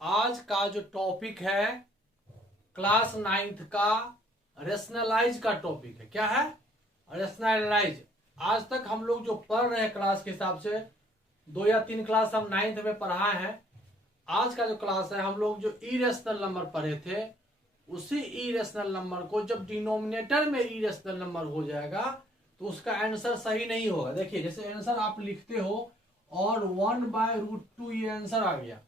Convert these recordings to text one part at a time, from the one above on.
आज का जो टॉपिक है क्लास 9th का रेशनलाइज का टॉपिक है। क्या है? रेशनलाइज। आज तक हम लोग जो पढ़ रहे हैं क्लास के हिसाब से 2 या 3 क्लास हम 9th में पढ़ाए हैं। आज का जो क्लास है हम लोग जो इरेशनल नंबर पढ़े थे उसी इरेशनल नंबर को जब डिनोमिनेटर में इरेशनल नंबर हो जाएगा तो उसका आंसर सही नहीं होगा। देखिए जैसे आंसर आप लिखते हो और 1/√2 ये आंसर आ गया,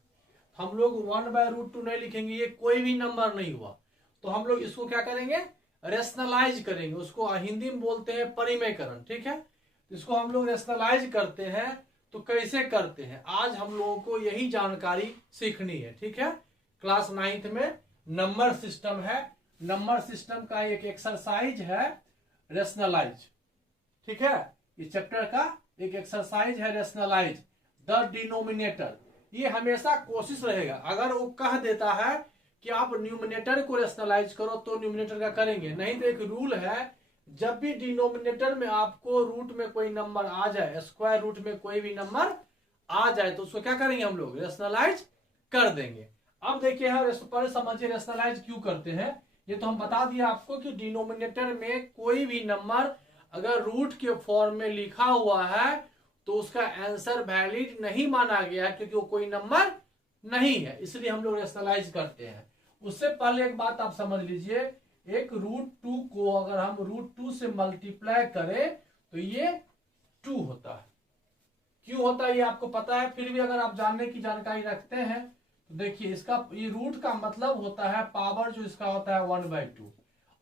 हम लोग 1/√2 नहीं लिखेंगे, ये कोई भी नंबर नहीं हुआ। तो हम लोग इसको क्या करेंगे? रेशनलाइज करेंगे। उसको हिंदी में बोलते हैं परिमेयकरण। ठीक है, इसको हम लोग रेशनलाइज करते हैं। तो कैसे करते हैं आज हम लोगों को यही जानकारी सीखनी है। ठीक है, क्लास 9th में नंबर सिस्टम है। नंबर सिस्टम का एक एक्सरसाइज है रेशनलाइज। ठीक है, इस चैप्टर का एक एक्सरसाइज है रेशनलाइज द डिनोमिनेटर। ये हमेशा कोशिश रहेगा, अगर वो कह देता है कि आप न्यूमिनेटर को रेशनलाइज करो तो न्यूमिनेटर का करेंगे, नहीं तो एक रूल है जब भी डिनोमिनेटर में आपको रूट में कोई नंबर आ जाए, स्क्वायर रूट में कोई भी नंबर आ जाए तो उसको क्या करेंगे? हम लोग रेशनलाइज कर देंगे। अब देखिए पहले समझिए रेशनलाइज क्यों करते हैं। ये तो हम बता दिया आपको कि डिनोमिनेटर में कोई भी नंबर अगर रूट के फॉर्म में लिखा हुआ है तो उसका आंसर वैलिड नहीं माना गया क्योंकि वो कोई नंबर नहीं है, इसलिए हम लोग रेशनलाइज करते हैं। उससे पहले एक बात आप समझ लीजिए, एक √2 को अगर हम √2 से मल्टीप्लाई करें तो ये 2 होता है। क्यों होता है ये आपको पता है, फिर भी अगर आप जानने की जानकारी रखते हैं तो देखिए इसका ये रूट का मतलब होता है पावर जो इसका होता है 1/2,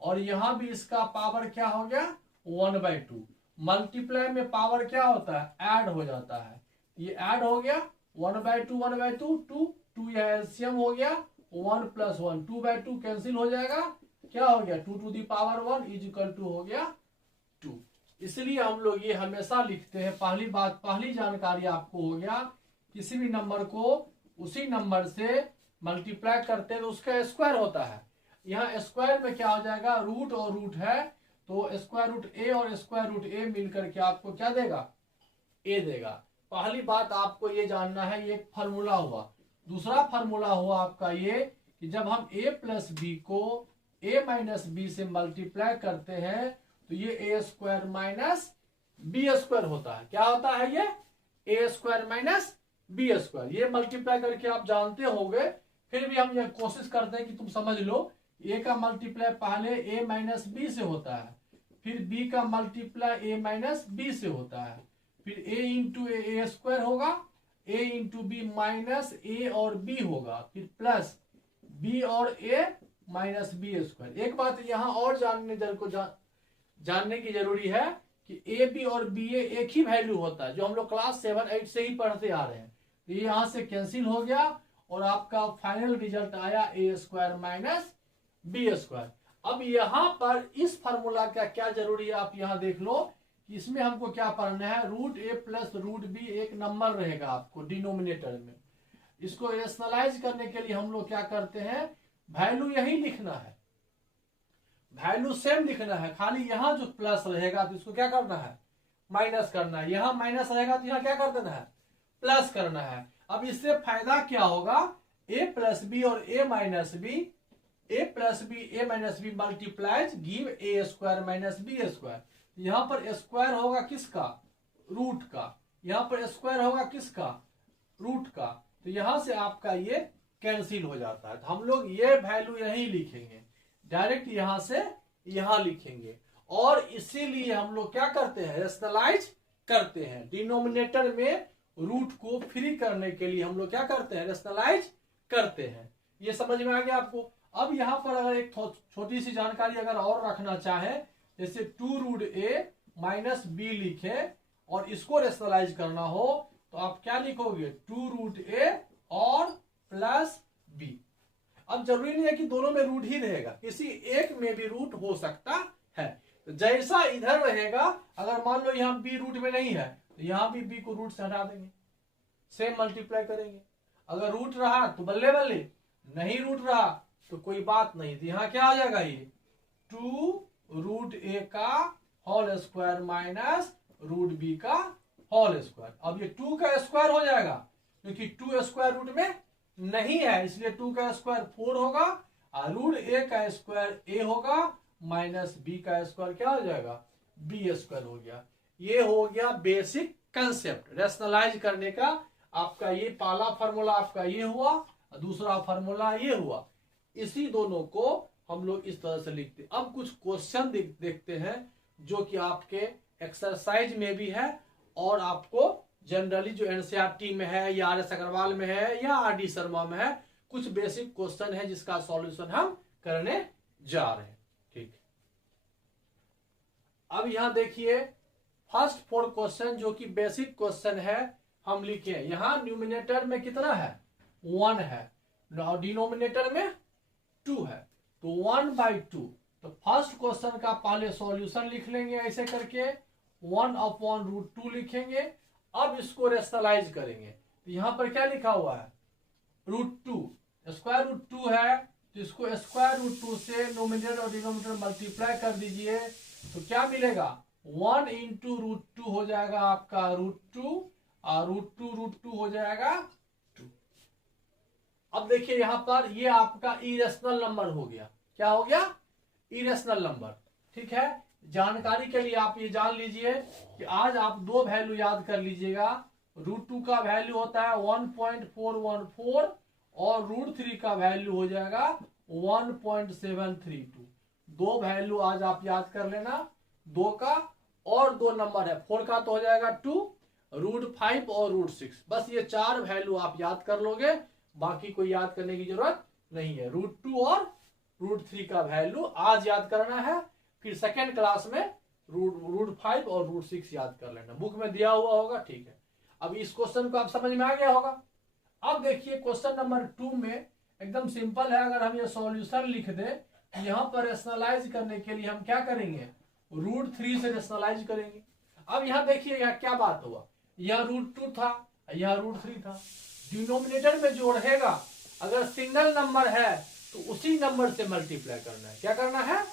और यहां भी इसका पावर क्या हो गया 1/2। मल्टीप्लाई में पावर क्या होता है? ऐड हो जाता है। ये ऐड हो गया 1/2 1/2 2 2, यह एलसीएम हो गया 1 + 1 2/2 कैंसिल हो जाएगा। क्या हो गया 2 to the power 1 = हो गया 2। इसलिए हम लोग ये हमेशा लिखते हैं। पहली बात, पहली जानकारी आपको हो गया, किसी भी नंबर को उसी नंबर से मल्टीप्लाई करते हैं तो उसका स्क्वायर होता है। यहाँ स्क्वायर में क्या हो जाएगा? रूट और रूट है तो √a और √a मिलकर के आपको क्या देगा? a देगा। पहली बात आपको ये जानना है, ये एक फार्मूला हुआ। दूसरा फार्मूला हुआ आपका ये कि जब हम a + b को a - b से मल्टीप्लाई करते हैं तो ये a² - b² होता है। क्या होता है ये? a² - b²। ये मल्टीप्लाई करके आप जानते होंगे, फिर भी हम ये कोशिश करते हैं कि तुम समझ लो। a का मल्टीप्लाई पहले a - b से होता है, फिर b का मल्टीप्लाई a - b से होता है, फिर a × a² होगा, a × b माइनस a और b होगा, फिर प्लस b और a - b²। एक बात यहाँ और जानने की जरूरी है कि a b और b a एक ही वैल्यू होता है, जो हम लोग क्लास 7 8 से ही पढ़ते आ रहे हैं। तो ये यहाँ से कैंसिल हो गया और आपका फाइनल रिजल्ट आया a² - b²। अब यहाँ पर इस फार्मूला का क्या जरूरी है आप यहाँ देख लो कि इसमें हमको क्या पढ़ना है, √a + √b एक नंबर रहेगा आपको डिनोमिनेटर में। इसको रेशनलाइज करने के लिए हम लोग क्या करते हैं, वैल्यू यही लिखना है, वैल्यू सेम लिखना है, खाली यहाँ जो प्लस रहेगा तो इसको क्या करना है? माइनस करना है। यहाँ माइनस रहेगा तो यहाँ क्या कर देना है? प्लस करना है। अब इससे फायदा क्या होगा? a + b और a - b, a + b a - b multiplies give a² - b²। यहाँ पर स्क्वायर होगा किसका? रूट का। यहाँ पर स्क्वायर होगा किसका? रूट का। तो यहाँ से आपका ये कैंसिल हो जाता है। तो हम लोग ये वैल्यू यही लिखेंगे, डायरेक्ट यहाँ से यहाँ लिखेंगे। और इसीलिए हम लोग क्या करते हैं? रेशनलाइज करते हैं। डिनोमिनेटर में रूट को फ्री करने के लिए हम लोग क्या करते हैं? रेशनलाइज करते हैं। ये समझ में आ गया आपको? अब यहाँ पर अगर एक छोटी सी जानकारी अगर और रखना चाहे, जैसे 2√a - b लिखे और इसको रेशनलाइज करना हो तो आप क्या लिखोगे? 2√a और प्लस b। अब जरूरी नहीं है कि दोनों में रूट ही रहेगा, किसी एक में भी रूट हो सकता है। तो जैसा इधर रहेगा, अगर मान लो यहाँ b रूट में नहीं है तो यहाँ भी b को रूट से हटा देंगे, सेम मल्टीप्लाई करेंगे। अगर रूट रहा तो बल्ले बल्ले, नहीं रूट रहा तो कोई बात नहीं। तो यहाँ क्या आ जाएगा? ये 2√a का होल स्क्वायर माइनस √b का होल स्क्वायर। अब ये 2 का स्क्वायर हो जाएगा क्योंकि 2 स्क्वायर रूट में नहीं है, इसलिए 2 का स्क्वायर 4 होगा और रूट a का स्क्वायर a होगा माइनस b का स्क्वायर क्या हो जाएगा, b स्क्वायर हो गया। ये हो गया बेसिक कंसेप्ट रेशनलाइज करने का। आपका ये पहला फार्मूला आपका ये हुआ, दूसरा फार्मूला ये हुआ। इसी दोनों को हम लोग इस तरह से लिखते हैं। अब कुछ क्वेश्चन देखते हैं जो कि आपके एक्सरसाइज में भी है और आपको जनरली जो एनसीईआरटी में है या आर एस अग्रवाल में है या आर डी शर्मा में है, कुछ बेसिक क्वेश्चन है जिसका सॉल्यूशन हम करने जा रहे हैं। ठीक, अब यहां देखिए फर्स्ट 4 क्वेश्चन जो कि बेसिक क्वेश्चन है हम लिखे। यहां न्यूमिनेटर में कितना है, 1 है और डिनोमिनेटर में 2 है, तो 1/2। तो फर्स्ट क्वेश्चन का पहले सॉल्यूशन लिख लेंगे ऐसे करके, 1/√2 लिखेंगे। अब इसको रेशनलाइज करेंगे तो यहां पर क्या लिखा हुआ है, √2, स्क्वायर रूट 2 है, तो इसको स्क्वायर रूट 2 से नोमिनेटर और डिनोमिनेटर मल्टीप्लाई कर दीजिए तो क्या मिलेगा, 1 इंटू √2 हो जाएगा आपका √2 और √2 हो जाएगा 2। अब देखिए यहां पर ये आपका इरेशनल नंबर हो गया। क्या हो गया, इरेशनल नंबर। ठीक है, जानकारी के लिए आप ये जान लीजिए कि आज आप 2 वैल्यू याद कर लीजिएगा। √2 का वैल्यू होता है 1.414 और √3 का वैल्यू हो जाएगा 1.732। 2 वैल्यू आज आप याद कर लेना, 2 का और 2 नंबर है, 4 का तो हो जाएगा 2, √5 और √6। बस ये 4 वैल्यू आप याद कर लोगे, बाकी कोई याद करने की जरूरत नहीं है। √2 और √3 का वैल्यू आज याद करना है, फिर सेकेंड क्लास में √5 और √6 याद कर लेना, बुक में दिया हुआ होगा। ठीक है, अब इस क्वेश्चन को आप समझ में आ गया होगा। अब देखिए क्वेश्चन नंबर 2 में एकदम सिंपल है। अगर हम ये सॉल्यूशन लिख दें, यहां पर रेशनलाइज करने के लिए हम क्या करेंगे, √3 से रेशनलाइज करेंगे। अब यहां देखिए यहां क्या बात हुआ, यह √2 था, यह √3 था। डिनोमिनेटर में जो रहेगा अगर सिंगल नंबर है तो उसी नंबर से मल्टीप्लाई करना है। क्या करना है,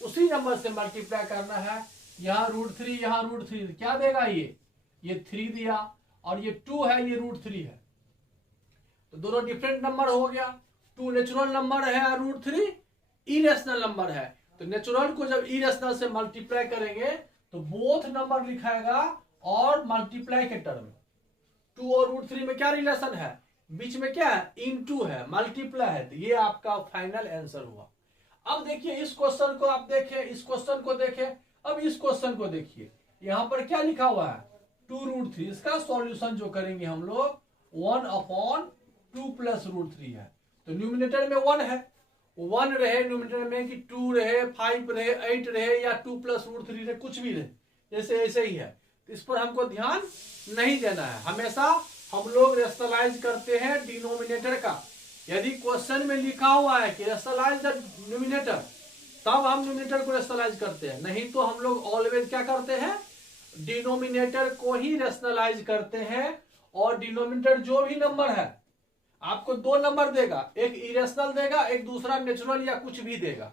उसी नंबर से मल्टीप्लाई करना है। यहाँ √3 यहाँ √3 क्या देगा, ये 3 दिया और ये 2 है, ये √3 है, तो दोनों डिफरेंट नंबर हो गया। 2 नेचुरल नंबर है और √3 इरेशनल नंबर है। तो नेचुरल को जब इरेशनल से मल्टीप्लाई करेंगे तो बोथ नंबर लिखाएगा और मल्टीप्लाई के टर्म। 2 और √3 में क्या रिलेशन है, बीच में क्या है, इनटू है, मल्टीप्लाई है, तो ये आपका फाइनल आंसर हुआ। अब देखिए इस क्वेश्चन को आप देखें, इस क्वेश्चन को देखें, अब इस क्वेश्चन को देखिए, यहां पर क्या लिखा हुआ है, 2√3। इसका सॉल्यूशन जो करेंगे हम लोग 1/2 प्लस √3 है। तो न्यूमिनेटर में 1 है, 1 रहे न्यूमिनेटर में कि 2 रहे, 5 रहे, 8 रहे या 2 प्लस √3 रहे, कुछ भी रहे, जैसे ऐसे ही है। इस पर हमको ध्यान नहीं देना है। हमेशा हम लोग रेशनलाइज करते हैं डिनोमिनेटर का। यदि क्वेश्चन में लिखा हुआ है कि रेशनलाइज द न्यूमिनेटर, तब हम न्यूमिनेटर को रेशनलाइज करते हैं, नहीं तो हम लोग ऑलवेज क्या करते हैं, डिनोमिनेटर को ही रेशनलाइज करते हैं। और डिनोमिनेटर जो भी नंबर है, आपको 2 नंबर देगा, एक इरेशनल देगा, एक दूसरा नेचुरल या कुछ भी देगा।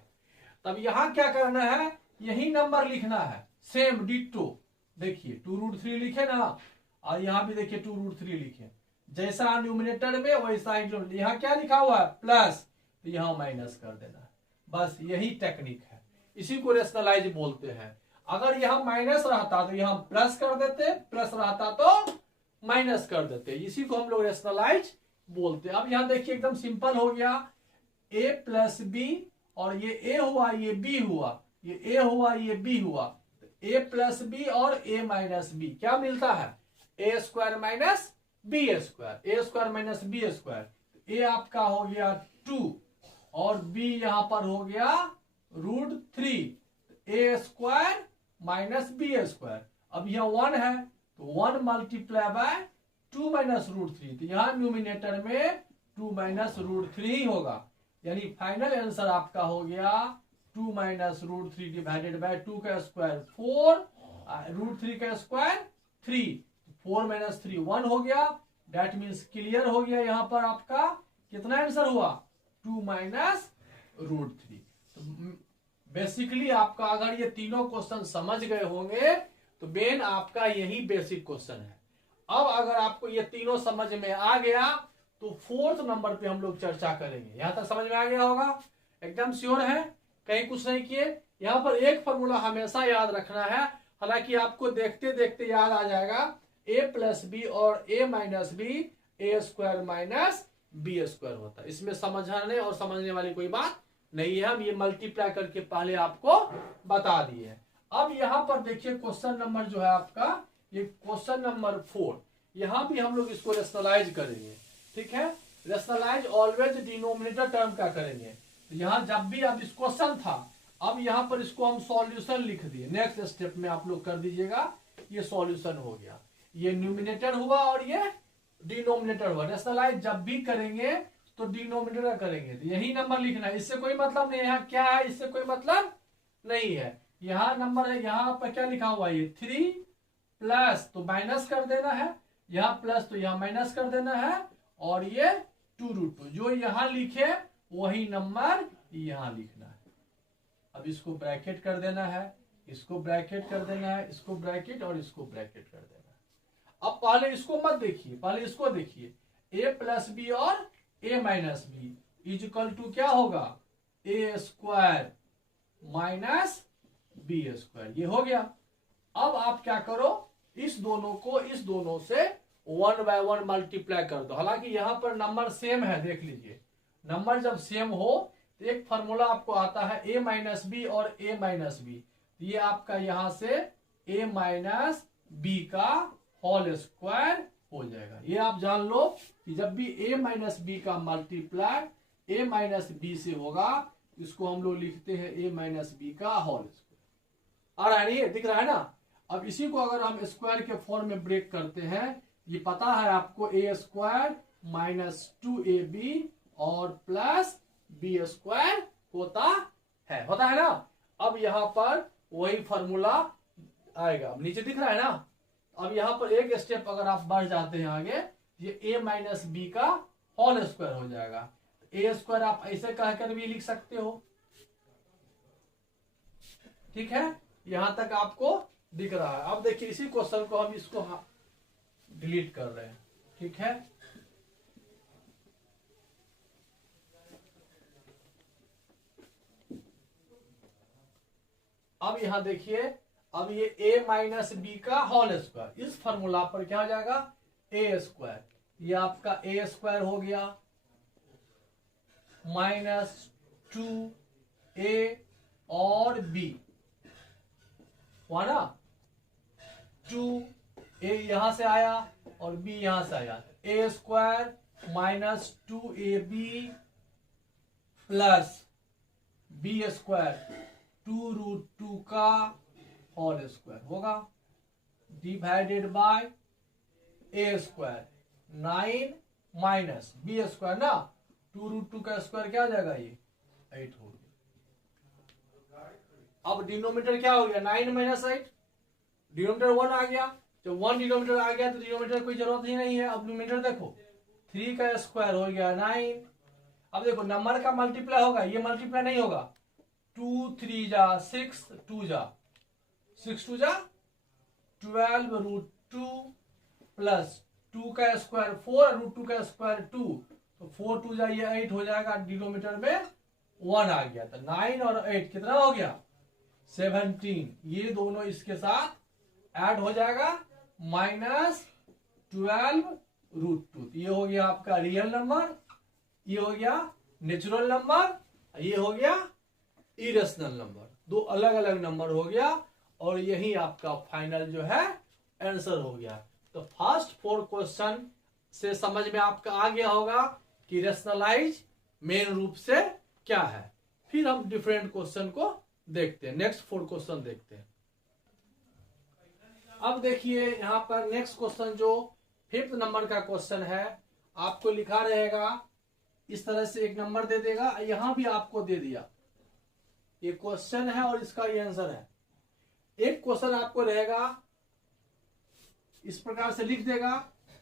तब यहां क्या करना है, यही नंबर लिखना है, सेम डिट्टो। देखिए 2√3 लिखे ना, और यहां भी देखिए 2√3 लिखे, जैसा न्यूमिनेटर में वैसा ही। यहां क्या लिखा हुआ है, प्लस, तो यहां माइनस कर देना है। बस यही टेक्निक है, इसी को रेशनलाइज बोलते हैं। अगर यहां माइनस रहता तो यहां प्लस कर देते, प्लस रहता तो माइनस कर देते, इसी को हम लोग रेशनलाइज बोलते हैं। अब यहां देखिए एकदम सिंपल हो गया, a प्लस बी, और ये a हुआ, ये b हुआ, ये a हुआ, ये b हुआ, a प्लस बी और a माइनस बी क्या मिलता है, a square minus b square, a square minus b square. a आपका हो गया 2 और b यहां पर हो गया √3, a square minus b square. अब यहां 1 है तो 1 मल्टीप्लाई बाय 2 माइनस √3, तो यहां न्यूमिनेटर में 2 माइनस √3 होगा। यानी फाइनल आंसर आपका हो गया 2 माइनस √3 डिवाइडेड बाय 2 का स्क्वायर 4, √3 का स्क्वायर 3, 4 माइनस 3 1 हो गया। डेट मीन्स क्लियर हो गया। यहां पर आपका कितना आंसर हुआ, 2 माइनस √3। तो बेसिकली आपका अगर ये तीनों क्वेश्चन समझ गए होंगे तो मेन आपका यही बेसिक क्वेश्चन है। अब अगर आपको ये तीनों समझ में आ गया तो फोर्थ नंबर पे हम लोग चर्चा करेंगे। यहां तक समझ में आ गया होगा? एकदम श्योर है? कहीं कुछ नहीं किए? यहां पर एक फॉर्मूला हमेशा याद रखना है, हालांकि आपको देखते देखते याद आ जाएगा। a प्लस बी और a minus B A square minus B square होता है। इसमें समझने और समझने वाली कोई बात नहीं है, हम ये मल्टीप्लाई करके पहले आपको बता दिए। अब यहां पर देखिए क्वेश्चन नंबर जो है आपका, ये क्वेश्चन नंबर 4, यहां भी हम लोग इसको रेशनलाइज करेंगे। ठीक है, रेशनलाइज ऑलवेज डिनोमिनेटर टर्म का करेंगे। यहां जब भी अब इस क्वेश्चन था, अब यहां पर इसको हम सॉल्यूशन लिख दिए। नेक्स्ट स्टेप में आप लोग कर दीजिएगा, ये सॉल्यूशन हो गया, ये न्यूमिनेटर हुआ और ये डिनोमिनेटर हुआ। रेशनलाइज जब भी करेंगे तो डिनोमिनेटर करेंगे, तो यही नंबर लिखना है, इससे कोई मतलब नहीं है। यहाँ क्या है, इससे कोई मतलब नहीं है। यहाँ नंबर है, यहाँ पर क्या लिखा हुआ है, 3 प्लस तो माइनस कर देना है, यहाँ प्लस तो यहाँ माइनस कर देना है, और ये 2√2 जो यहाँ लिखे वही नंबर यहाँ लिखना है। अब इसको ब्रैकेट कर देना है, इसको ब्रैकेट कर देना है, इसको ब्रैकेट और इसको ब्रैकेट कर देना है। अब पहले इसको मत देखिए, पहले इसको देखिए, a प्लस बी और a minus B is equal to क्या होगा, a square minus B square, ये हो गया। अब आप क्या करो, इस दोनों को इस दोनों से 1 बाय 1 मल्टीप्लाई कर दो। हालांकि यहां पर नंबर सेम है, देख लीजिए, नंबर जब सेम हो तो एक फॉर्मूला आपको आता है a माइनस बी और a माइनस बी, ये आपका यहां से a माइनस बी का होल स्क्वायर हो जाएगा। ये आप जान लो कि जब भी a माइनस बी का मल्टीप्लाई a माइनस बी से होगा, इसको हम लोग लिखते हैं a माइनस बी का होल स्क्वायर। आ रहा है, नहीं दिख रहा है ना? अब इसी को अगर हम स्क्वायर के फॉर्म में ब्रेक करते हैं, ये पता है आपको, a स्क्वायर माइनस 2ab और प्लस बी स्क्वायर होता है ना? अब यहां पर वही फॉर्मूला आएगा, अब नीचे दिख रहा है ना? अब यहां पर एक स्टेप अगर आप बढ़ जाते हैं आगे, ये a माइनस बी का होल स्क्वायर हो जाएगा। a स्क्वायर आप ऐसे कहकर भी लिख सकते हो। ठीक है, यहां तक आपको दिख रहा है। अब देखिए इसी क्वेश्चन को हम इसको डिलीट कर रहे हैं। ठीक है, अब यहां देखिए, अब ये a माइनस बी का होल स्क्वायर, इस फॉर्मूला पर क्या हो जाएगा, a स्क्वायर, ये आपका a स्क्वायर हो गया माइनस 2a और b हुआ ना, 2a यहां से आया और b यहां से आया, a square minus 2ab plus b square 2√2 का होल स्क्वायर होगा, divided by a square 9 minus B square ना, 2√2 का स्क्वायर क्या आ जाएगा, ये 8 हो गया। अब डिनोमिनेटर क्या हो गया, 9 माइनस 8, डिनोमिनेटर 1 आ गया। जब 1 डिनोमिनेटर आ गया तो डिनोमिनेटर कोई जरूरत ही नहीं है। अब डिनोमिनेटर देखो, 3 का स्क्वायर हो गया 9। अब देखो नंबर का मल्टीप्लाई होगा, ये मल्टीप्लाई नहीं होगा, 2 3 जा 6, 2 जा 6, 2 जा 12√2 प्लस 2 का स्क्वायर 4, √2 का स्क्वायर 2, तो 4 2 जा ये 8 हो जाएगा। डिनोमिनेटर में 1 आ गया, तो 9 और 8 कितना हो गया, 17। ये दोनों इसके साथ ऐड हो जाएगा, माइनस 12√2। ये हो गया आपका रियल नंबर, ये हो गया नेचुरल नंबर, ये हो गया इरेशनल नंबर। दो अलग अलग नंबर हो गया, और यही आपका फाइनल जो है आंसर हो गया। तो फर्स्ट 4 क्वेश्चन से समझ में आपका आ गया होगा कि रेशनलाइज मेन रूप से क्या है। फिर हम डिफरेंट क्वेश्चन को देखते हैं, नेक्स्ट 4 क्वेश्चन देखते हैं। अब देखिए यहां पर नेक्स्ट क्वेश्चन जो 5th नंबर का क्वेश्चन है, आपको लिखा रहेगा इस तरह से, एक नंबर दे देगा, यहां भी आपको दे दिया, ये क्वेश्चन है और इसका ये आंसर है। एक क्वेश्चन आपको रहेगा इस प्रकार से लिख देगा,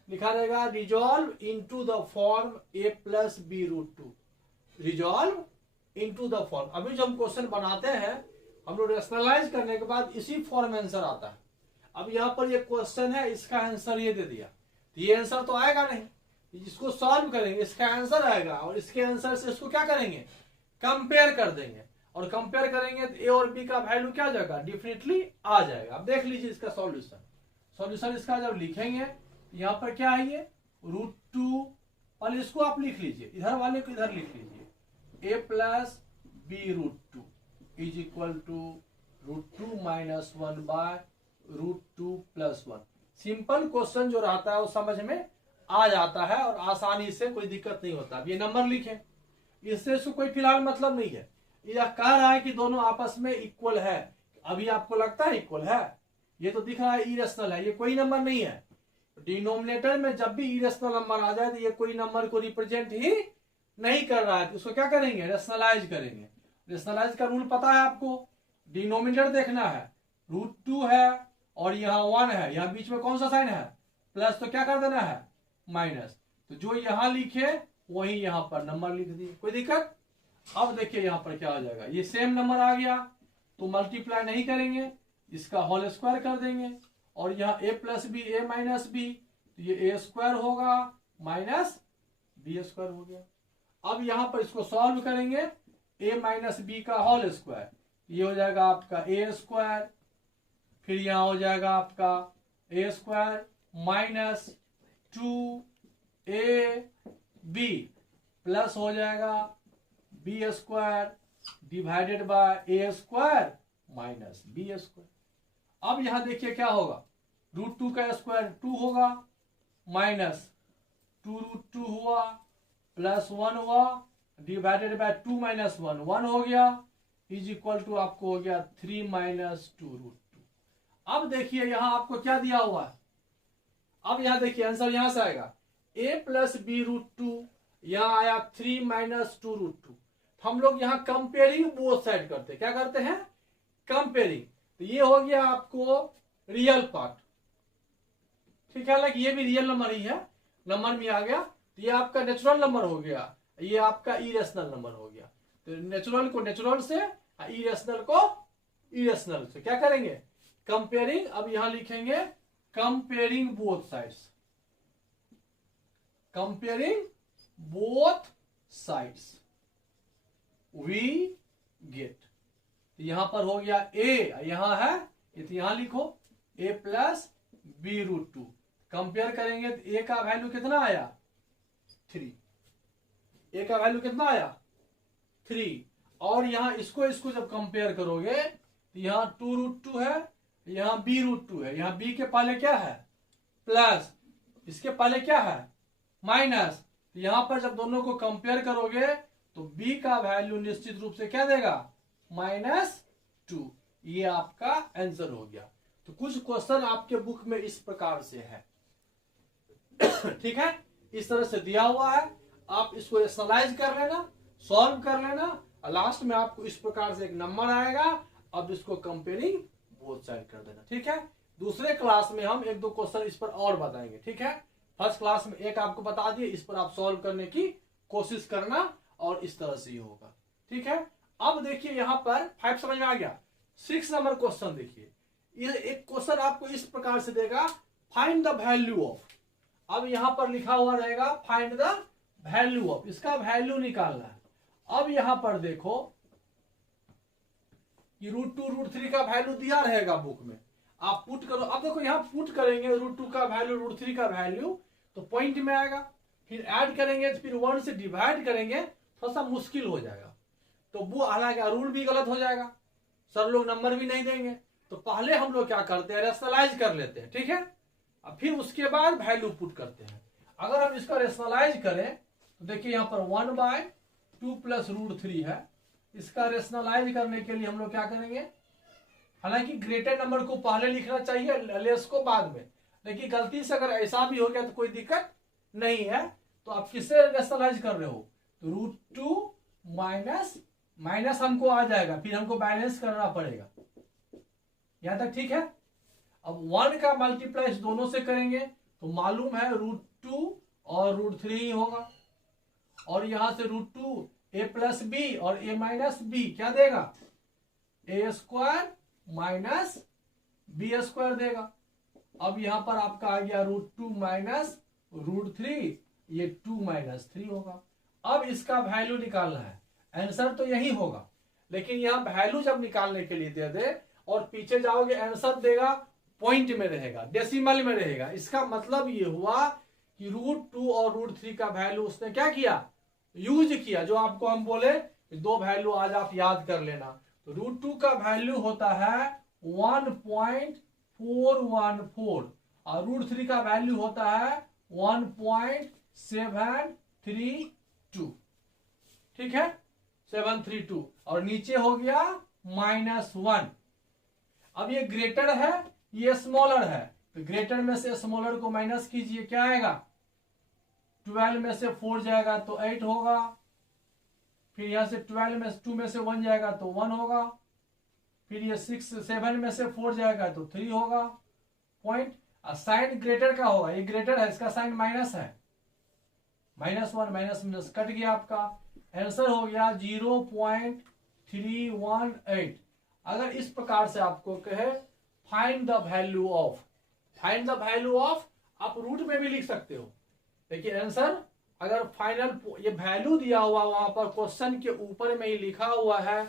लिखा रहेगा resolve into the form a plus b√2, resolve into the form. अभी जब हम क्वेश्चन बनाते हैं हम लोग रेशनलाइज करने के बाद इसी फॉर्म में आंसर आता है। अब यहां पर ये क्वेश्चन है, इसका आंसर ये दे दिया, तो ये आंसर तो आएगा नहीं, इसको सॉल्व करेंगे, इसका आंसर आएगा और इसके आंसर से इसको क्या करेंगे, कंपेयर कर देंगे और कंपेयर करेंगे तो ए और बी का वैल्यू क्या जाएगा, डेफिनेटली आ जाएगा। अब देख लीजिए इसका सॉल्यूशन। सॉल्यूशन इसका जब लिखेंगे यहां पर क्या है, ये √2, पहले इसको आप लिख लीजिए, इधर वाले को इधर लिख लीजिए, a plus B √2 is equal to √2 minus 1 by √2 plus 1। Simple question जो रहता है वो समझ में आ जाता है और आसानी से, कोई दिक्कत नहीं होता। अब ये नंबर लिखें, इससे कोई फिलहाल मतलब नहीं है, यह कह रहा है कि दोनों आपस में इक्वल है। अभी आपको लगता है इक्वल है, ये तो दिख रहा है इरेशनल है, ये कोई नंबर नहीं है। डिनोमिनेटर में जब भी इरेशनल नंबर आ जाए तो ये कोई नंबर को रिप्रेजेंट ही नहीं कर रहा है, तो उसको क्या करेंगे, रेशनलाइज करेंगे। रेशनलाइज का रूल पता है आपको, डिनोमिनेटर देखना है, √2 है और यहाँ 1 है, यहाँ बीच में कौन सा साइन है, प्लस, तो क्या कर देना है, माइनस। तो जो यहाँ लिखे वही यहाँ पर नंबर लिख दिए, कोई दिक्कत। अब देखिए यहाँ पर क्या हो जाएगा, ये सेम नंबर आ गया तो मल्टीप्लाई नहीं करेंगे, इसका होल स्क्वायर कर देंगे और यहाँ a plus B a minus B, तो ये a स्क्वायर होगा माइनस बी स्क्वायर हो गया। अब यहाँ पर इसको सॉल्व करेंगे, a माइनस बी का होल स्क्वायर, ये हो जाएगा आपका a स्क्वायर, फिर यहाँ हो जाएगा आपका a square minus 2ab plus हो जाएगा B square divided by a square minus B square. अब यहां देखिए क्या होगा, √2 का स्क्वायर 2 होगा माइनस 2√2 हुआ प्लस 1 हुआ डिवाइडेड बाय 2 माइनस 1 1 हो गया इज इक्वल टू आपको हो गया 3 माइनस 2√2। अब देखिए यहां आपको क्या दिया हुआ है, अब यहां देखिए आंसर यहां से आएगा a प्लस बी √2, यहां आया 3 माइनस 2√2। हम लोग यहां कंपेयरिंग बोथ साइड करते हैं, क्या करते हैं, कंपेयरिंग। तो ये हो गया आपको रियल पार्ट, ठीक है, हालांकि ये भी रियल नंबर ही है, नंबर में आ गया। तो ये आपका नेचुरल नंबर हो गया, ये आपका इरेशनल नंबर हो गया। तो नेचुरल को नेचुरल से, इरेशनल को इरेशनल से क्या करेंगे, कंपेयरिंग। अब यहां लिखेंगे comparing both sides, comparing both sides we get. तो यहां पर हो गया a, यहां है तो यहां लिखो a प्लस बी √2, कंपेयर करेंगे तो a का वैल्यू कितना आया 3, a का वैल्यू कितना आया 3, और यहां इसको जब कंपेयर करोगे तो यहां 2√2 है, यहां b √2 है, यहां b के पहले क्या है प्लस, इसके पहले क्या है माइनस। तो यहां पर जब दोनों को कंपेयर करोगे तो b का वैल्यू निश्चित रूप से क्या देगा -2, ये आपका आंसर हो गया। तो कुछ क्वेश्चन आपके बुक में इस प्रकार से है ठीक है, इस तरह से दिया हुआ है, आप इसको रेशनलाइज कर लेना, सॉल्व कर लेना, और लास्ट में आपको इस प्रकार से एक नंबर आएगा। अब इसको कंपेयरिंग बोथ साइड कर देना, ठीक है। दूसरे क्लास में हम 1-2 क्वेश्चन इस पर और बताएंगे, ठीक है। फर्स्ट क्लास में एक आपको बता दिए, इस पर आप सॉल्व करने की कोशिश करना और इस तरह से ही होगा, ठीक है। अब देखिए यहां पर 5 समझ में आ गया। 6 नंबर क्वेश्चन देखिए, ये एक क्वेश्चन आपको इस प्रकार से देगा, फाइंड द वैल्यू ऑफ। अब यहां पर लिखा हुआ रहेगा फाइंड द वैल्यू ऑफ, इसका वैल्यू निकालना है। अब यहां पर देखो कि √2 √3 का वैल्यू दिया रहेगा बुक में, आप पुट करो। अब देखो यहां पुट करेंगे √2 का वैल्यू √3 का वैल्यू, तो पॉइंट में आएगा, फिर ऐड करेंगे, फिर 1 से डिवाइड करेंगे, थोड़ा सा मुश्किल हो जाएगा। तो वो हालांकि रूल भी गलत हो जाएगा, सर लोग नंबर भी नहीं देंगे। तो पहले हम लोग क्या करते हैं, रेशनलाइज कर लेते हैं, ठीक है। अब फिर उसके बाद वैल्यू पुट करते हैं। अगर हम इसका रेशनलाइज करें तो देखिए यहाँ पर 1/2 प्लस √3 है। इसका रेशनलाइज करने के लिए हम लोग क्या करेंगे, हालांकि ग्रेटर नंबर को पहले लिखना चाहिए, लेस को बाद में, लेकिन गलती से अगर ऐसा भी हो गया तो कोई दिक्कत नहीं है। तो आप किससे रेशनलाइज कर रहे हो, तो √2 माइनस हमको आ जाएगा, फिर हमको बैलेंस करना पड़ेगा, यहां तक ठीक है। अब 1 का मल्टीप्लाई इस दोनों से करेंगे तो मालूम है √2 और √3 ही होगा, और यहां से √2 a प्लस बी और a माइनस बी क्या देगा, a square minus B square देगा। अब यहां पर आपका आ गया √2 माइनस √3, ये 2 माइनस 3 होगा। अब इसका वैल्यू निकालना है, आंसर तो यही होगा, लेकिन यहाँ वैल्यू जब निकालने के लिए दे दे और पीछे जाओगे आंसर देगा पॉइंट में रहेगा, डेसिमल में रहेगा। इसका मतलब ये हुआ कि √2 और √3 का वैल्यू उसने क्या किया, यूज किया। जो आपको हम बोले दो वैल्यू आज आप याद कर लेना। तो √2 का वैल्यू होता है 1.414 और √3 का वैल्यू होता है 1.732। ठीक है, 732 और नीचे हो गया -1। अब ये ग्रेटर है, ये स्मॉलर है, तो ग्रेटर में से स्मॉलर को माइनस कीजिए, क्या आएगा 12 में से 4 जाएगा तो 8 होगा। फिर यहां से 12 में 2 में से 1 जाएगा तो 1 होगा। फिर ये 7 में से 4 जाएगा तो 3 होगा। पॉइंट साइन ग्रेटर का होगा, ये ग्रेटर है, इसका साइन माइनस है, -1 माइनस कट गया, आपका आंसर हो गया 0.318। अगर इस प्रकार से आपको कहे find the value of, find the value of आप रूट में भी लिख सकते हो, देखिए आंसर अगर फाइनल ये वैल्यू दिया हुआ वहां पर क्वेश्चन के ऊपर में ही लिखा हुआ है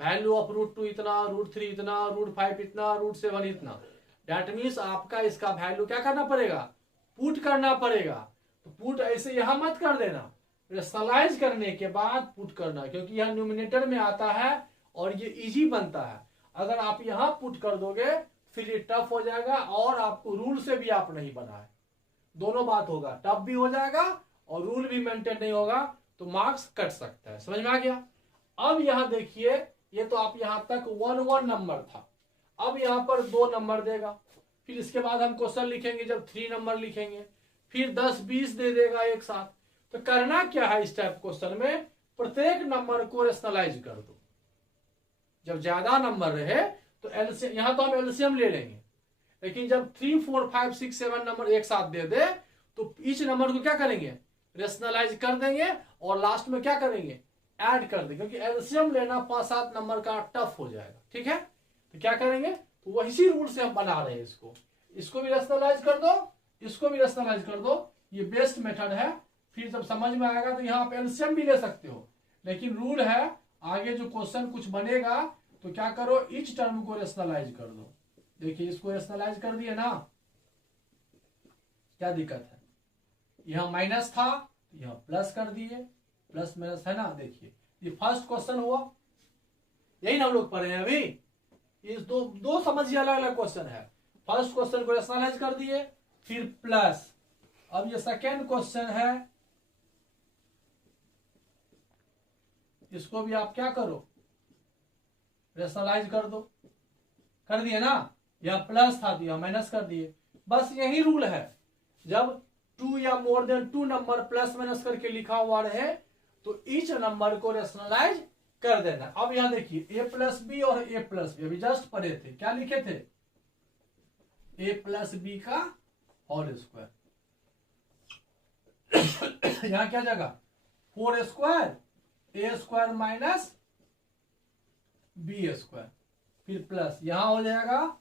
वैल्यू ऑफ √2 इतना, √3 इतना, √5 इतना, √7 इतना, दैट मीन्स आपका इसका वैल्यू क्या करना पड़ेगा, पुट करना पड़ेगा। तो पुट ऐसे यहां मत कर देना, रेशनलाइज करने के बाद पुट करना, क्योंकि यह न्यूमिनेटर में आता है और ये इजी बनता है। अगर आप यहां पुट कर दोगे फिर ये टफ हो जाएगा और आपको रूल से भी आप नहीं बनाए, दोनों बात होगा, टफ भी हो जाएगा और रूल भी मेंटेन नहीं होगा, तो मार्क्स कट सकता है। समझ में आ गया। अब यहां देखिए, ये तो आप यहां तक 1 नंबर था, अब यहां पर 2 नंबर देगा। फिर इसके बाद हम क्वेश्चन लिखेंगे जब 3 नंबर लिखेंगे, फिर 10-20 दे देगा एक साथ। तो करना क्या है इस टाइप क्वेश्चन में, प्रत्येक नंबर को रेशनलाइज कर दो। जब ज्यादा नंबर रहे तो एलसीएम, यहां तो हम एलसीएम ले लेंगे, लेकिन जब 3, 4, 5, 6, 7 नंबर एक साथ दे दे तो ईच नंबर को क्या करेंगे, रेशनलाइज कर देंगे और लास्ट में क्या करेंगे, ऐड कर देंगे, क्योंकि एलसीएम लेना 5-7 नंबर का टफ हो जाएगा। ठीक है, तो क्या करेंगे, तो वही रूल से हम बना रहे हैं इसको भी रेशनलाइज कर दो, इसको भी रेशनलाइज कर दो, ये बेस्ट मेथड है। फिर जब समझ में आएगा तो यहाँ आप एलसीएम भी ले सकते हो, लेकिन रूल है आगे जो क्वेश्चन कुछ बनेगा तो क्या करो, ईच टर्म को रेशनलाइज कर दो। देखिए इसको रेशनलाइज कर दिए ना, क्या दिक्कत है, यहां माइनस था यहां प्लस कर दिए, प्लस माइनस है ना। देखिए ये फर्स्ट क्वेश्चन हुआ, यही ना हम लोग पढ़े हैं अभी, ये दो समझिए अलग अलग क्वेश्चन है। फर्स्ट क्वेश्चन को रेशनलाइज कर दिए फिर प्लस, अब ये सेकेंड क्वेश्चन है, इसको भी आप क्या करो, रेशनलाइज कर दो, कर दिए ना, यह प्लस था तो यह माइनस कर दिए। बस यही रूल है, जब 2 या more than 2 number plus minus करके लिखा हुआ रहे तो ईच नंबर को रेशनलाइज कर देना। अब यहां देखिए a+b और a+b अभी जस्ट पढ़े थे, क्या लिखे थे, a+b का होल स्क्वायर, यहां क्या जगह 4 square a square minus b square, फिर प्लस यहां हो जाएगा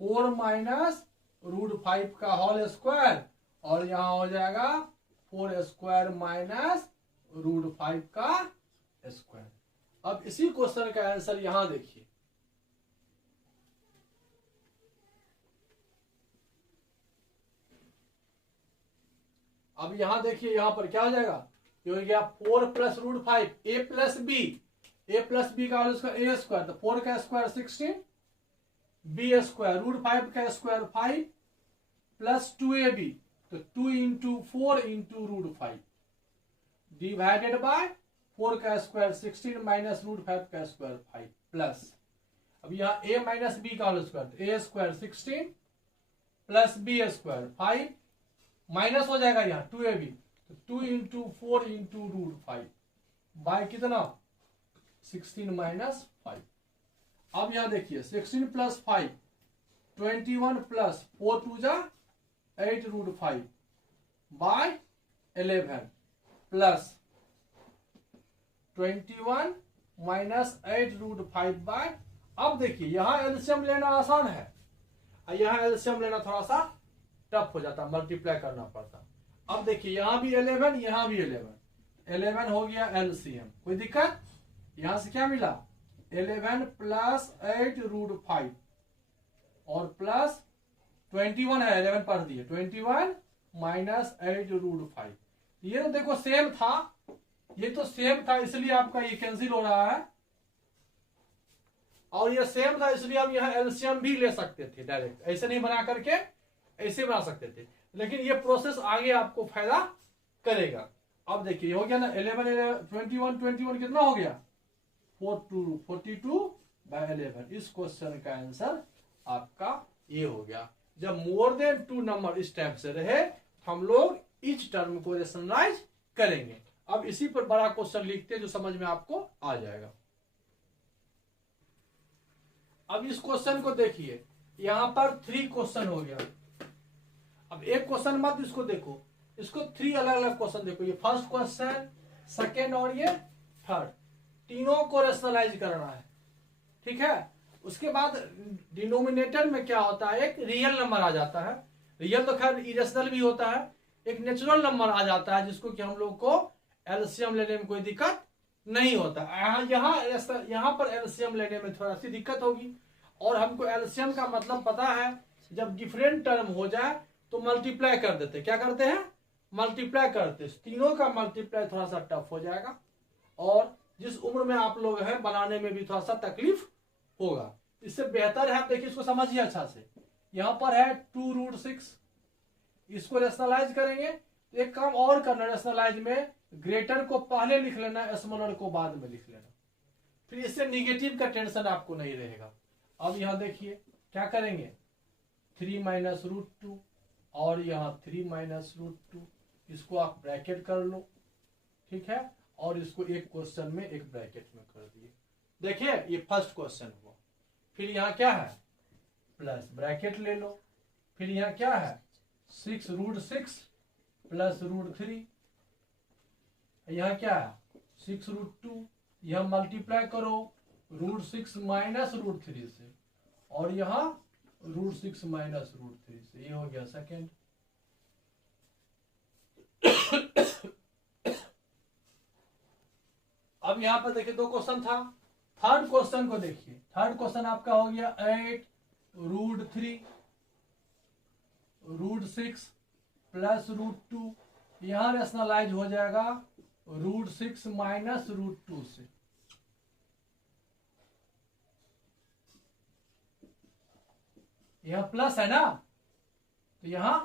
4 माइनस √5 का होल स्क्वायर और यहां हो जाएगा 4 स्क्वायर माइनस √5 का स्क्वायर। अब इसी क्वेश्चन का आंसर यहां देखिए, अब यहां देखिए यहां पर क्या हो जाएगा, ये हो गया 4 + √5 a+b का होल स्क्वायर a स्क्वायर, तो 4 का स्क्वायर 16, b स्क्वायर √5 का स्क्वायर 5 प्लस 2ab, तो 2 × 4 × √5 डिवाइडेड बाय 4 का स्क्वायर 16 माइनस √5 का स्क्वायर 5 प्लस, अब यहाँ a माइनस b का whole square, a square 16 plus b square 5 minus हो जाएगा यहाँ 2ab, तो 2 × 4 × √5 बाय कितना 16 माइनस 5। अब यहां देखिए 16 + 5 21 प्लस 4 2 जा 8 √5 बाय 11 प्लस 21 माइनस 8 √5 बाय, अब देखिए यहां एलसीएम लेना आसान है, यहां एलसीएम लेना थोड़ा सा टफ हो जाता, मल्टीप्लाई करना पड़ता। अब देखिए यहां भी 11, यहां भी 11 हो गया एलसीएम, कोई दिक्कत? यहां से क्या मिला? 11 प्लस 8√5 और प्लस 21 है, 11 पढ़ दिए, 21 माइनस 8√5। ये तो देखो सेम था, ये तो सेम था इसलिए आपका ये कैंसिल हो रहा है, और ये सेम था इसलिए हम यहां एलसीएम भी ले सकते थे डायरेक्ट, ऐसे नहीं बना करके ऐसे बना सकते थे, लेकिन ये प्रोसेस आगे आपको फायदा करेगा। अब देखिए हो गया ना 21 कितना हो गया? 42/11। इस क्वेश्चन का आंसर आपका ये हो गया। जब मोर देन 2 नंबर इस टाइप से रहे हम लोग इच टर्म को रेशनलाइज करेंगे। अब इसी पर बड़ा क्वेश्चन लिखते हैं जो समझ में आपको आ जाएगा। अब इस क्वेश्चन को देखिए, यहां पर 3 क्वेश्चन हो गया। अब एक क्वेश्चन मत इसको देखो, इसको 3 अलग अलग क्वेश्चन देखो। ये फर्स्ट क्वेश्चन, सेकेंड और ये थर्ड, तीनों को रेशनलाइज करना है, ठीक है। उसके बाद डिनोमिनेटर में क्या होता है? एक रियल नंबर आ जाता है, रियल तो खैर इरेशनल भी होता है, एक नेचुरल नंबर आ जाता है जिसको कि हम लोग को एलसीएम लेने में कोई दिक्कत नहीं होता। यहाँ पर एलसीएम लेने में थोड़ा सी दिक्कत होगी, और हमको एलसीएम का मतलब पता है, जब डिफरेंट टर्म हो जाए तो मल्टीप्लाई कर देते। क्या करते हैं? मल्टीप्लाई करते। तीनों का मल्टीप्लाई थोड़ा सा टफ हो जाएगा, और जिस उम्र में आप लोग हैं बनाने में भी थोड़ा सा तकलीफ होगा। इससे बेहतर है, देखिए इसको समझिए अच्छा से। यहां पर है 2√6, इसको रेशनलाइज करेंगे तो एक काम और करना, रेशनलाइज में ग्रेटर को पहले लिख लेना, स्मॉलर को बाद में लिख लेना, फिर इससे निगेटिव का टेंशन आपको नहीं रहेगा। अब यहां देखिए क्या करेंगे, 3 - √2 और यहां 3 - √2, इसको आप ब्रैकेट कर लो, ठीक है, और इसको एक क्वेश्चन में एक ब्रैकेट में कर दिए। देखिए ये फर्स्ट क्वेश्चन हुआ। फिर यहां क्या है? प्लस ब्रैकेट ले लो। फिर यहां क्या है? 6√6 प्लस √3। यहां क्या है? 6√2, यह मल्टीप्लाई करो √6 माइनस √3 से, और यहां √6 माइनस √3 से, ये हो गया सेकेंड। अब यहां पर देखिए 2 क्वेश्चन था। थर्ड क्वेश्चन को देखिए, थर्ड क्वेश्चन आपका हो गया 8√3 √6 प्लस √2, यहां रेशनलाइज हो जाएगा √6 माइनस √2 से। यहां प्लस है ना, तो यहां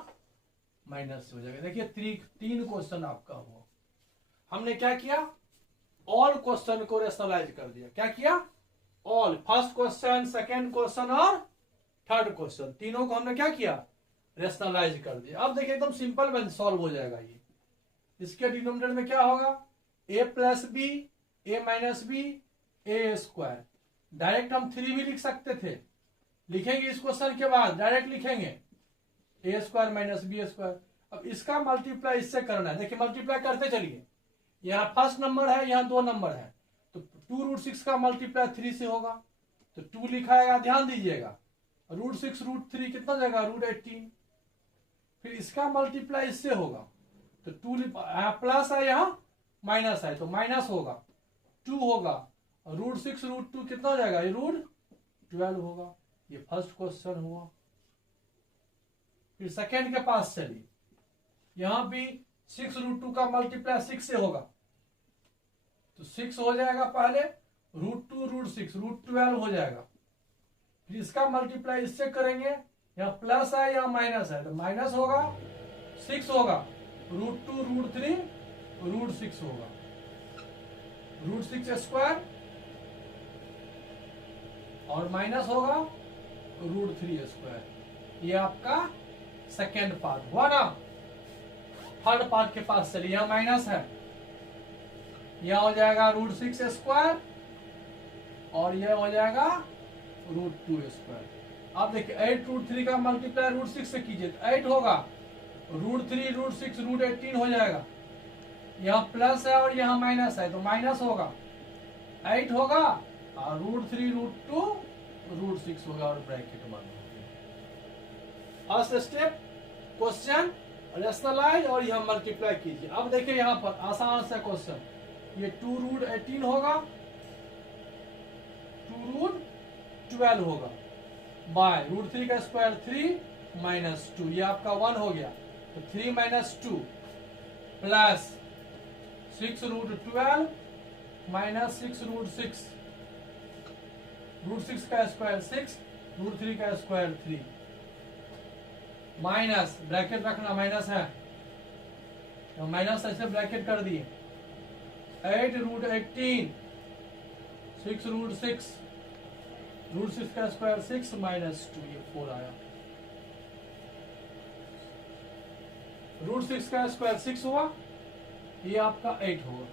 माइनस हो जाएगा। देखिए 3 क्वेश्चन आपका हुआ। हमने क्या किया? ऑल क्वेश्चन को रेशनलाइज कर दिया। क्या किया? All, first question, second question और थर्ड क्वेश्चन, तीनों को हमने क्या किया? रेशनलाइज कर दिया। अब देखिए एकदम सिंपल में सॉल्व हो जाएगा ये। इसके डिनोमिनेटर में क्या होगा? a + b, a - b, a²। Direct हम 3 भी लिख सकते थे, लिखेंगे इस क्वेश्चन के बाद डायरेक्ट लिखेंगे a² - b²। अब इसका मल्टीप्लाई इससे करना है। देखिए मल्टीप्लाई करते चलिए, यहाँ फर्स्ट नंबर है, यहाँ 2 नंबर है, तो 2√6 का मल्टीप्लाई 3 से होगा, तो 2 लिखाएगा, ध्यान दीजिएगा। √6 √3 कितना जाएगा? √18। फिर इसका मल्टीप्लाई इससे होगा, तो 2 यहाँ प्लस है, यहाँ माइनस है, तो माइनस होगा, 2 होगा। √6 √2 कितना हो जाएगा? ये √12 होगा। ये फर्स्ट क्वेश्चन हुआ। फिर सेकेंड के पास चलिए, यहां भी 6 √2 का मल्टीप्लाई 6 से होगा, तो 6 हो जाएगा पहले, √2 √6 √12 हो जाएगा। फिर इसका मल्टीप्लाई इससे करेंगे, यहाँ प्लस है, यहाँ माइनस है, तो माइनस होगा, 6 होगा, √2 √3 √6 होगा, √6² और माइनस होगा √3²। ये आपका सेकेंड पार्ट हुआ ना। थर्ड पार्ट के पास चलिए, यहां माइनस है, यह हो जाएगा √6² और यह हो जाएगा √2²। अब देखिए 8√3 का मल्टीप्लाई √6 से कीजिए तो 8 होगा, √3 √6 √18 हो जाएगा। यहाँ प्लस है और यहाँ माइनस है, तो माइनस होगा, 8 होगा और √3 √2 √6 होगा, और ब्रैकेट बंद हो गया। फर्स्ट स्टेप क्वेश्चन रेशनलाइज और यहाँ मल्टीप्लाई कीजिए। अब देखिए यहाँ पर आसान सा क्वेश्चन, ये 2√18 होगा, 2√12 होगा, बाय √3 का स्क्वायर 3 माइनस 2, ये आपका 1 हो गया, तो 3 माइनस 2 प्लस 6√12 माइनस 6√6, √6 का स्क्वायर 6, √3 का स्क्वायर 3, माइनस ब्रैकेट रखना, माइनस है तो माइनस ऐसे ब्रैकेट कर दिए, 8√18 6√6, √6 का स्क्वायर 6 माइनस 2, ये 4 आया, √6 का स्क्वायर 6 हुआ, ये आपका 8 होगा।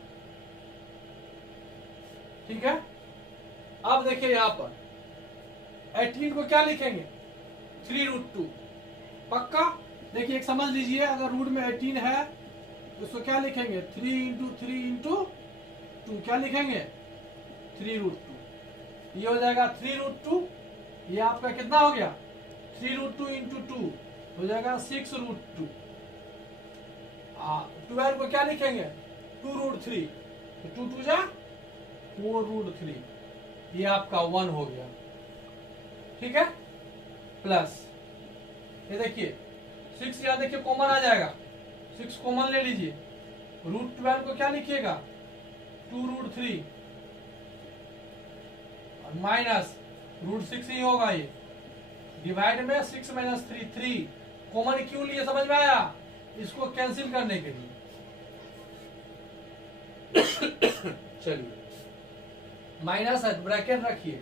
ठीक है, अब देखिए यहां पर 18 को क्या लिखेंगे, 3√2, पक्का। देखिए एक समझ लीजिए, अगर रूट में 18 है तो उसको क्या लिखेंगे, 3 इंटू 3 इंटू 2, क्या लिखेंगे, 3√2, ये हो जाएगा 3√2, ये आपका कितना हो गया, 3√2 इंटू 2 हो जाएगा 6√2, 12 को क्या लिखेंगे, 2√3, तो 2 2 जा 4√3, ये आपका 1 हो गया। ठीक है, प्लस ये देखिए 6 यहाँ देखिए कॉमन आ जाएगा, 6 कॉमन ले लीजिए, √12 को क्या लिखिएगा, 2√3 और माइनस √6 ही होगा, ये डिवाइड में 6 माइनस 3, 3 कॉमन क्यों लिए, समझ में आया, इसको कैंसिल करने के लिए। चलिए माइनस है, ब्रैकेट रखिए,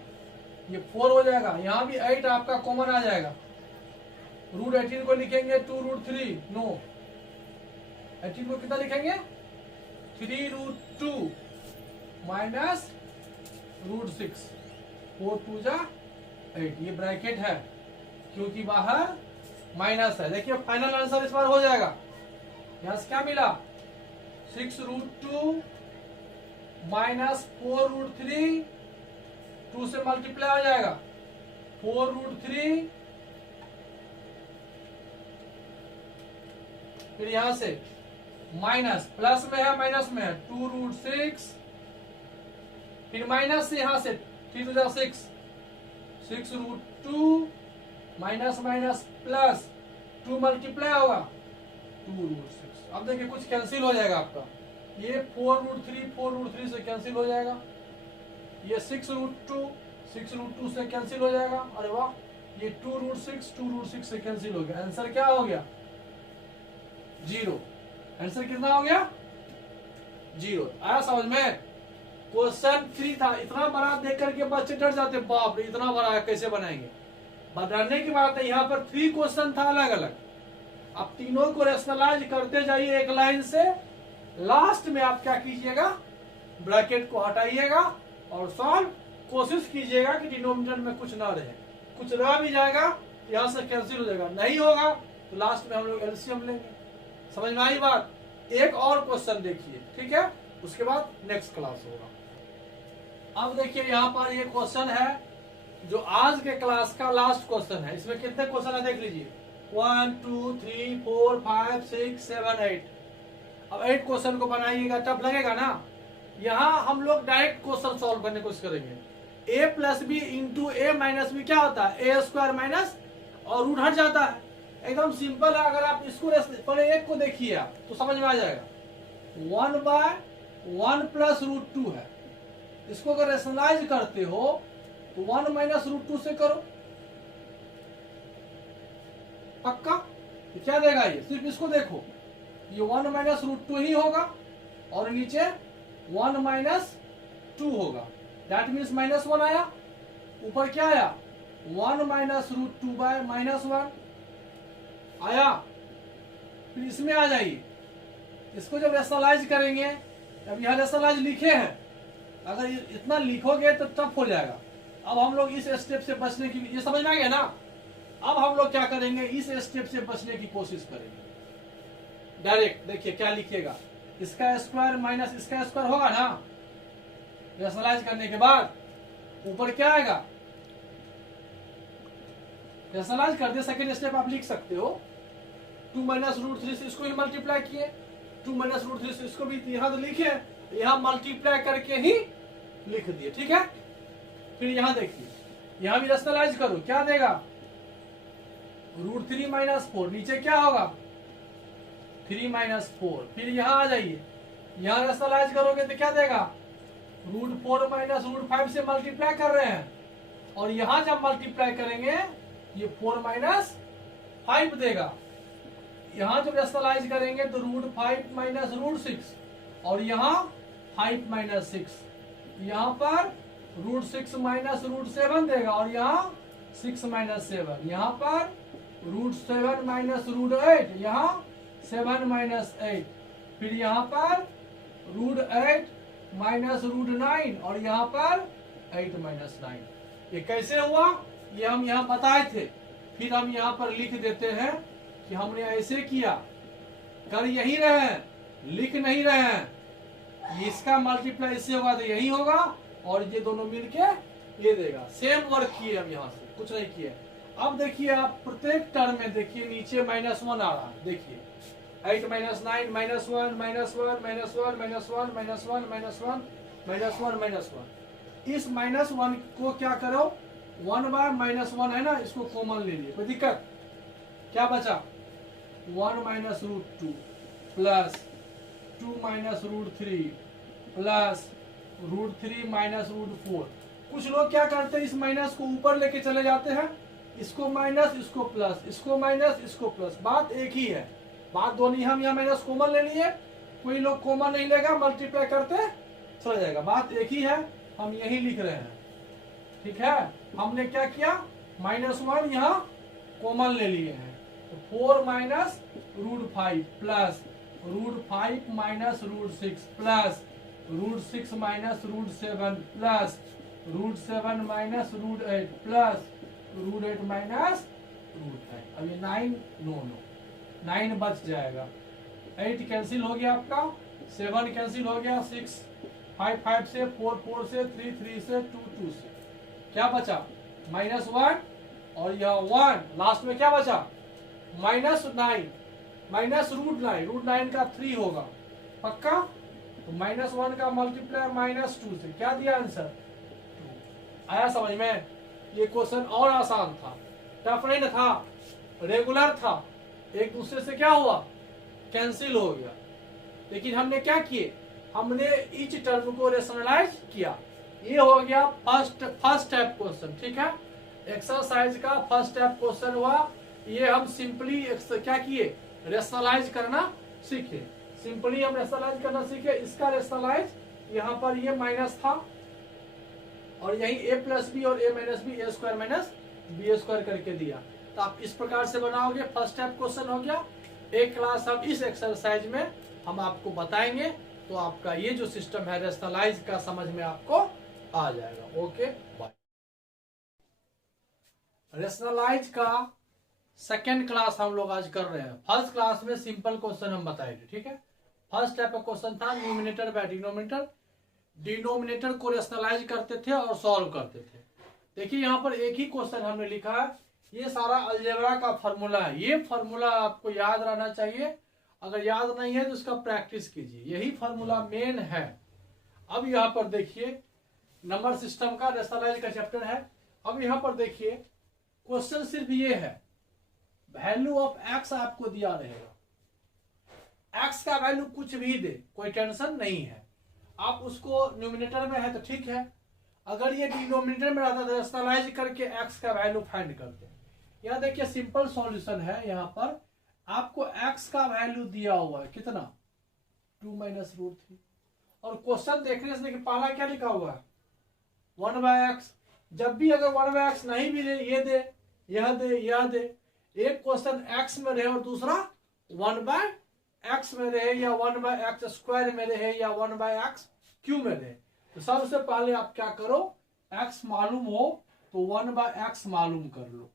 ये 4 हो जाएगा, यहां भी 8 आपका कॉमन आ जाएगा, √18 को लिखेंगे 2√3, नो 18 को कितना लिखेंगे, 3√2 माइनस √6, 4 2 जा 8, ये ब्रैकेट है क्योंकि बाहर माइनस है। देखिए फाइनल आंसर इस बार हो जाएगा, यहां से क्या मिला, 6√2 माइनस 4√3, 2 से मल्टीप्लाई हो जाएगा, 4√3, फिर यहां से माइनस, प्लस में है माइनस में है 2√6, फिर माइनस से यहां से 3 2 जा 6, 6√2 माइनस माइनस प्लस 2 मल्टीप्लाई होगा 2√6। अब देखिए कुछ कैंसिल हो जाएगा आपका, ये 4√3 से कैंसिल हो जाएगा, ये 6√2 से कैंसिल हो जाएगा, अरे वाह, ये 2√6 से कैंसिल हो गया, आंसर क्या हो गया, 0। आंसर कितना हो गया, 0। आया समझ में, क्वेश्चन 3 था, इतना बड़ा देख करके बच्चे डर जाते, बाप रे इतना बड़ा है कैसे बनाएंगे, डरने की बात है, यहाँ पर 3 क्वेश्चन था अलग अलग, अब तीनों को रेशनलाइज करते जाइए एक लाइन से, लास्ट में आप क्या कीजिएगा, ब्रैकेट को हटाइएगा और सॉल्व कोशिश कीजिएगा कि डिनोमिनेटर में कुछ ना रहे, कुछ रह भी जाएगा यहां से कैंसिल हो जाएगा, नहीं होगा तो लास्ट में हम लोग एलसीएम लेंगे। समझ में आई बात। एक और क्वेश्चन देखिए, ठीक है, उसके बाद नेक्स्ट क्लास होगा। अब देखिए यहाँ पर ये क्वेश्चन है जो आज के क्लास का लास्ट क्वेश्चन है, इसमें कितने क्वेश्चन है देख लीजिए, 1 2 3 4 5 6 7 8। अब 8 क्वेश्चन को बनाइएगा टफ लगेगा ना, यहाँ हम लोग डायरेक्ट क्वेश्चन सॉल्व करने की कोशिश करेंगे। a plus B into A minus B क्या होता है, ए स्क्वायर माइनस और रूट हट जाता है, एकदम सिंपल है। अगर आप इसको पहले एक को देखिए आप तो समझ में आ जाएगा, 1/1 प्लस √2 है, इसको अगर रेशनलाइज करते हो तो 1 माइनस √2 से करो, पक्का। तो क्या देगा ये, सिर्फ इसको देखो, ये 1 माइनस √2 ही होगा और नीचे 1 माइनस 2 होगा, दैट मीन्स -1 आया, ऊपर क्या आया 1 माइनस √2 बाय -1 आया। फिर इसमें आ जाइए, इसको जब रेशनलाइज करेंगे, अब यहाँ रेशनलाइज लिखे हैं, अगर इतना लिखोगे तो टफ हो जाएगा। अब हम लोग इस स्टेप से बचने की, ये समझ में आ गया ना, अब हम लोग क्या करेंगे, इस स्टेप से बचने की कोशिश करेंगे। डायरेक्ट देखिए क्या लिखिएगा, इसका स्क्वायर माइनस इसका स्क्वायर होगा ना, रेशनलाइज करने के बाद ऊपर क्या आएगा, रेशनलाइज कर दिया, सेकेंड स्टेप आप लिख सकते हो 2 माइनस रूट 3 से इसको ही मल्टीप्लाई किए, 2 माइनस रूट 3 से इसको भी यहाँ तो लिखे, यहाँ मल्टीप्लाई करके ही लिख दिए, ठीक है। फिर यहाँ देखिए, यहाँ भी रैशनलाइज करो, क्या देगा, रूट 3 माइनस 4, नीचे क्या होगा 3 माइनस 4। फिर यहाँ आ जाइए, यहाँ रैशनलाइज करोगे तो क्या देगा, रूट 4 माइनस रूट 5 से मल्टीप्लाई कर रहे हैं, और यहां जब मल्टीप्लाई करेंगे ये 4 माइनस 5 देगा। यहां जब रैशनलाइज करेंगे तो रूट 5 माइनस रूट 6, और यहाँ 5 माइनस 6, यहाँ पर रूट 6 माइनस रूट 7 देगा, और यहाँ 6 माइनस 7, यहाँ पर रूट 7 माइनस रूट 8, यहाँ 7 माइनस 8, फिर यहाँ पर रूट 8 माइनस रूट 9, और यहाँ पर 8 माइनस 9। ये कैसे हुआ, ये हम यहाँ बताए थे। फिर हम यहाँ पर लिख देते हैं कि हमने ऐसे किया, कर यही रहे हैं, लिख नहीं रहे हैं। इसका मल्टीप्लाई इससे होगा तो यही होगा, और ये दोनों मिलके ये देगा। सेम वर्क किए हम यहाँ से, कुछ नहीं किए। अब देखिए आप प्रत्येक टर्म में देखिए नीचे -1 आ रहा है, देखिए 8 minus 9 minus 1 minus 1 minus 1 minus 1 minus 1 minus 1 minus 1 minus 1। इस -1 को क्या करो, 1 बाय -1 है ना, इसको कॉमन ले लिए, कोई दिक्कत, क्या बचा 1 minus root 2 plus 2 minus root 3 plus root 3 minus root 4। कुछ लोग क्या करते हैं, इस माइनस को ऊपर लेके चले जाते हैं, इसको माइनस इसको प्लस, इसको माइनस इसको प्लस। बात एक ही है, बात दोनों, हम यहाँ माइनस कॉमन ले लिए, कोई लोग कॉमन नहीं लेगा, मल्टीप्लाई करते चला जाएगा, बात एक ही है, हम यही लिख रहे हैं, ठीक है। हमने क्या किया, -1 यहाँ कॉमन ले लिए हैं, तो 4 minus root 5 plus root 5 minus root 6 plus root 6 minus root 7 plus root 7 minus root 8 plus root 8 minus root 9। अब ये 9 नो 9 बच जाएगा, 8 कैंसिल हो गया आपका, 7 कैंसिल हो गया, 6 5 से, 4 से, 3 से, 2 से, क्या बचा -1, और यह 1 लास्ट में क्या बचा -9 माइनस रूट 9 का 3 होगा पक्का। तो -1 का मल्टीप्लाई -2 से, क्या दिया आंसर 2। आया समझ में, ये क्वेश्चन और आसान था, टफ नहीं न था, रेगुलर था, एक दूसरे से क्या हुआ कैंसिल हो गया। लेकिन हमने क्या किए, हमने ईच टर्म को रेशनलाइज किया। ये हो गया फर्स्ट टाइप क्वेश्चन, ठीक है। एक्सरसाइज का फर्स्ट टाइप क्वेश्चन हुआ, ये हम सिंपली क्या किए, रेशनलाइज करना सीखे। सिंपली हम रेशनलाइज करना सीखे, इसका रेशनलाइज यहाँ पर ये माइनस था, और यही a प्लस बी और a minus B, a square minus B square करके दिया। तो आप इस प्रकार से बनाओगे, फर्स्ट टाइप क्वेश्चन हो गया। एक क्लास अब इस एक्सरसाइज में हम आपको बताएंगे, तो आपका ये जो सिस्टम है रेशनलाइज का समझ में आपको आ जाएगा। Okay bye. रेशनलाइज का सेकेंड क्लास हम लोग आज कर रहे हैं। फर्स्ट क्लास में सिंपल क्वेश्चन हम बताएंगे, ठीक है। फर्स्ट टाइप का क्वेश्चन था न्यूमिनेटर बाय डिनोमिनेटर, डिनोमिनेटर को रेशनलाइज करते थे और सॉल्व करते थे। देखिए यहाँ पर एक ही क्वेश्चन हमने लिखा है, ये सारा अलजेब्रा का फॉर्मूला है, ये फॉर्मूला आपको याद रहना चाहिए। अगर याद नहीं है तो इसका प्रैक्टिस कीजिए, यही फॉर्मूला मेन है। अब यहाँ पर देखिए नंबर सिस्टम का रेशनलाइज का चैप्टर है। अब यहाँ पर देखिए क्वेश्चन सिर्फ ये है, वैल्यू ऑफ एक्स आपको दिया रहेगा, एक्स का वैल्यू कुछ भी दे, कोई टेंशन नहीं है। आप उसको न्यूमिनेटर में है तो ठीक है, अगर ये डिनोमिनेटर में रहता तो रेशनलाइज करके एक्स का वैल्यू फाइंड करते। यहाँ देखिए सिंपल सॉल्यूशन है, यहाँ पर आपको एक्स का वैल्यू दिया हुआ है कितना 2 माइनस रूट 3, और क्वेश्चन देखने से देखिए पहला क्या लिखा हुआ है 1 बाय एक्स। जब भी अगर 1 बाय एक्स नहीं भी दे, ये दे, यह दे, यह दे, एक क्वेश्चन एक्स में रहे और दूसरा 1 बाय एक्स में रहे, या 1 बाय एक्स स्क्वायर में रहे, या 1 बाय एक्स क्यू में रहे, तो सबसे पहले आप क्या करो, एक्स मालूम हो तो 1 बाय एक्स मालूम कर लो।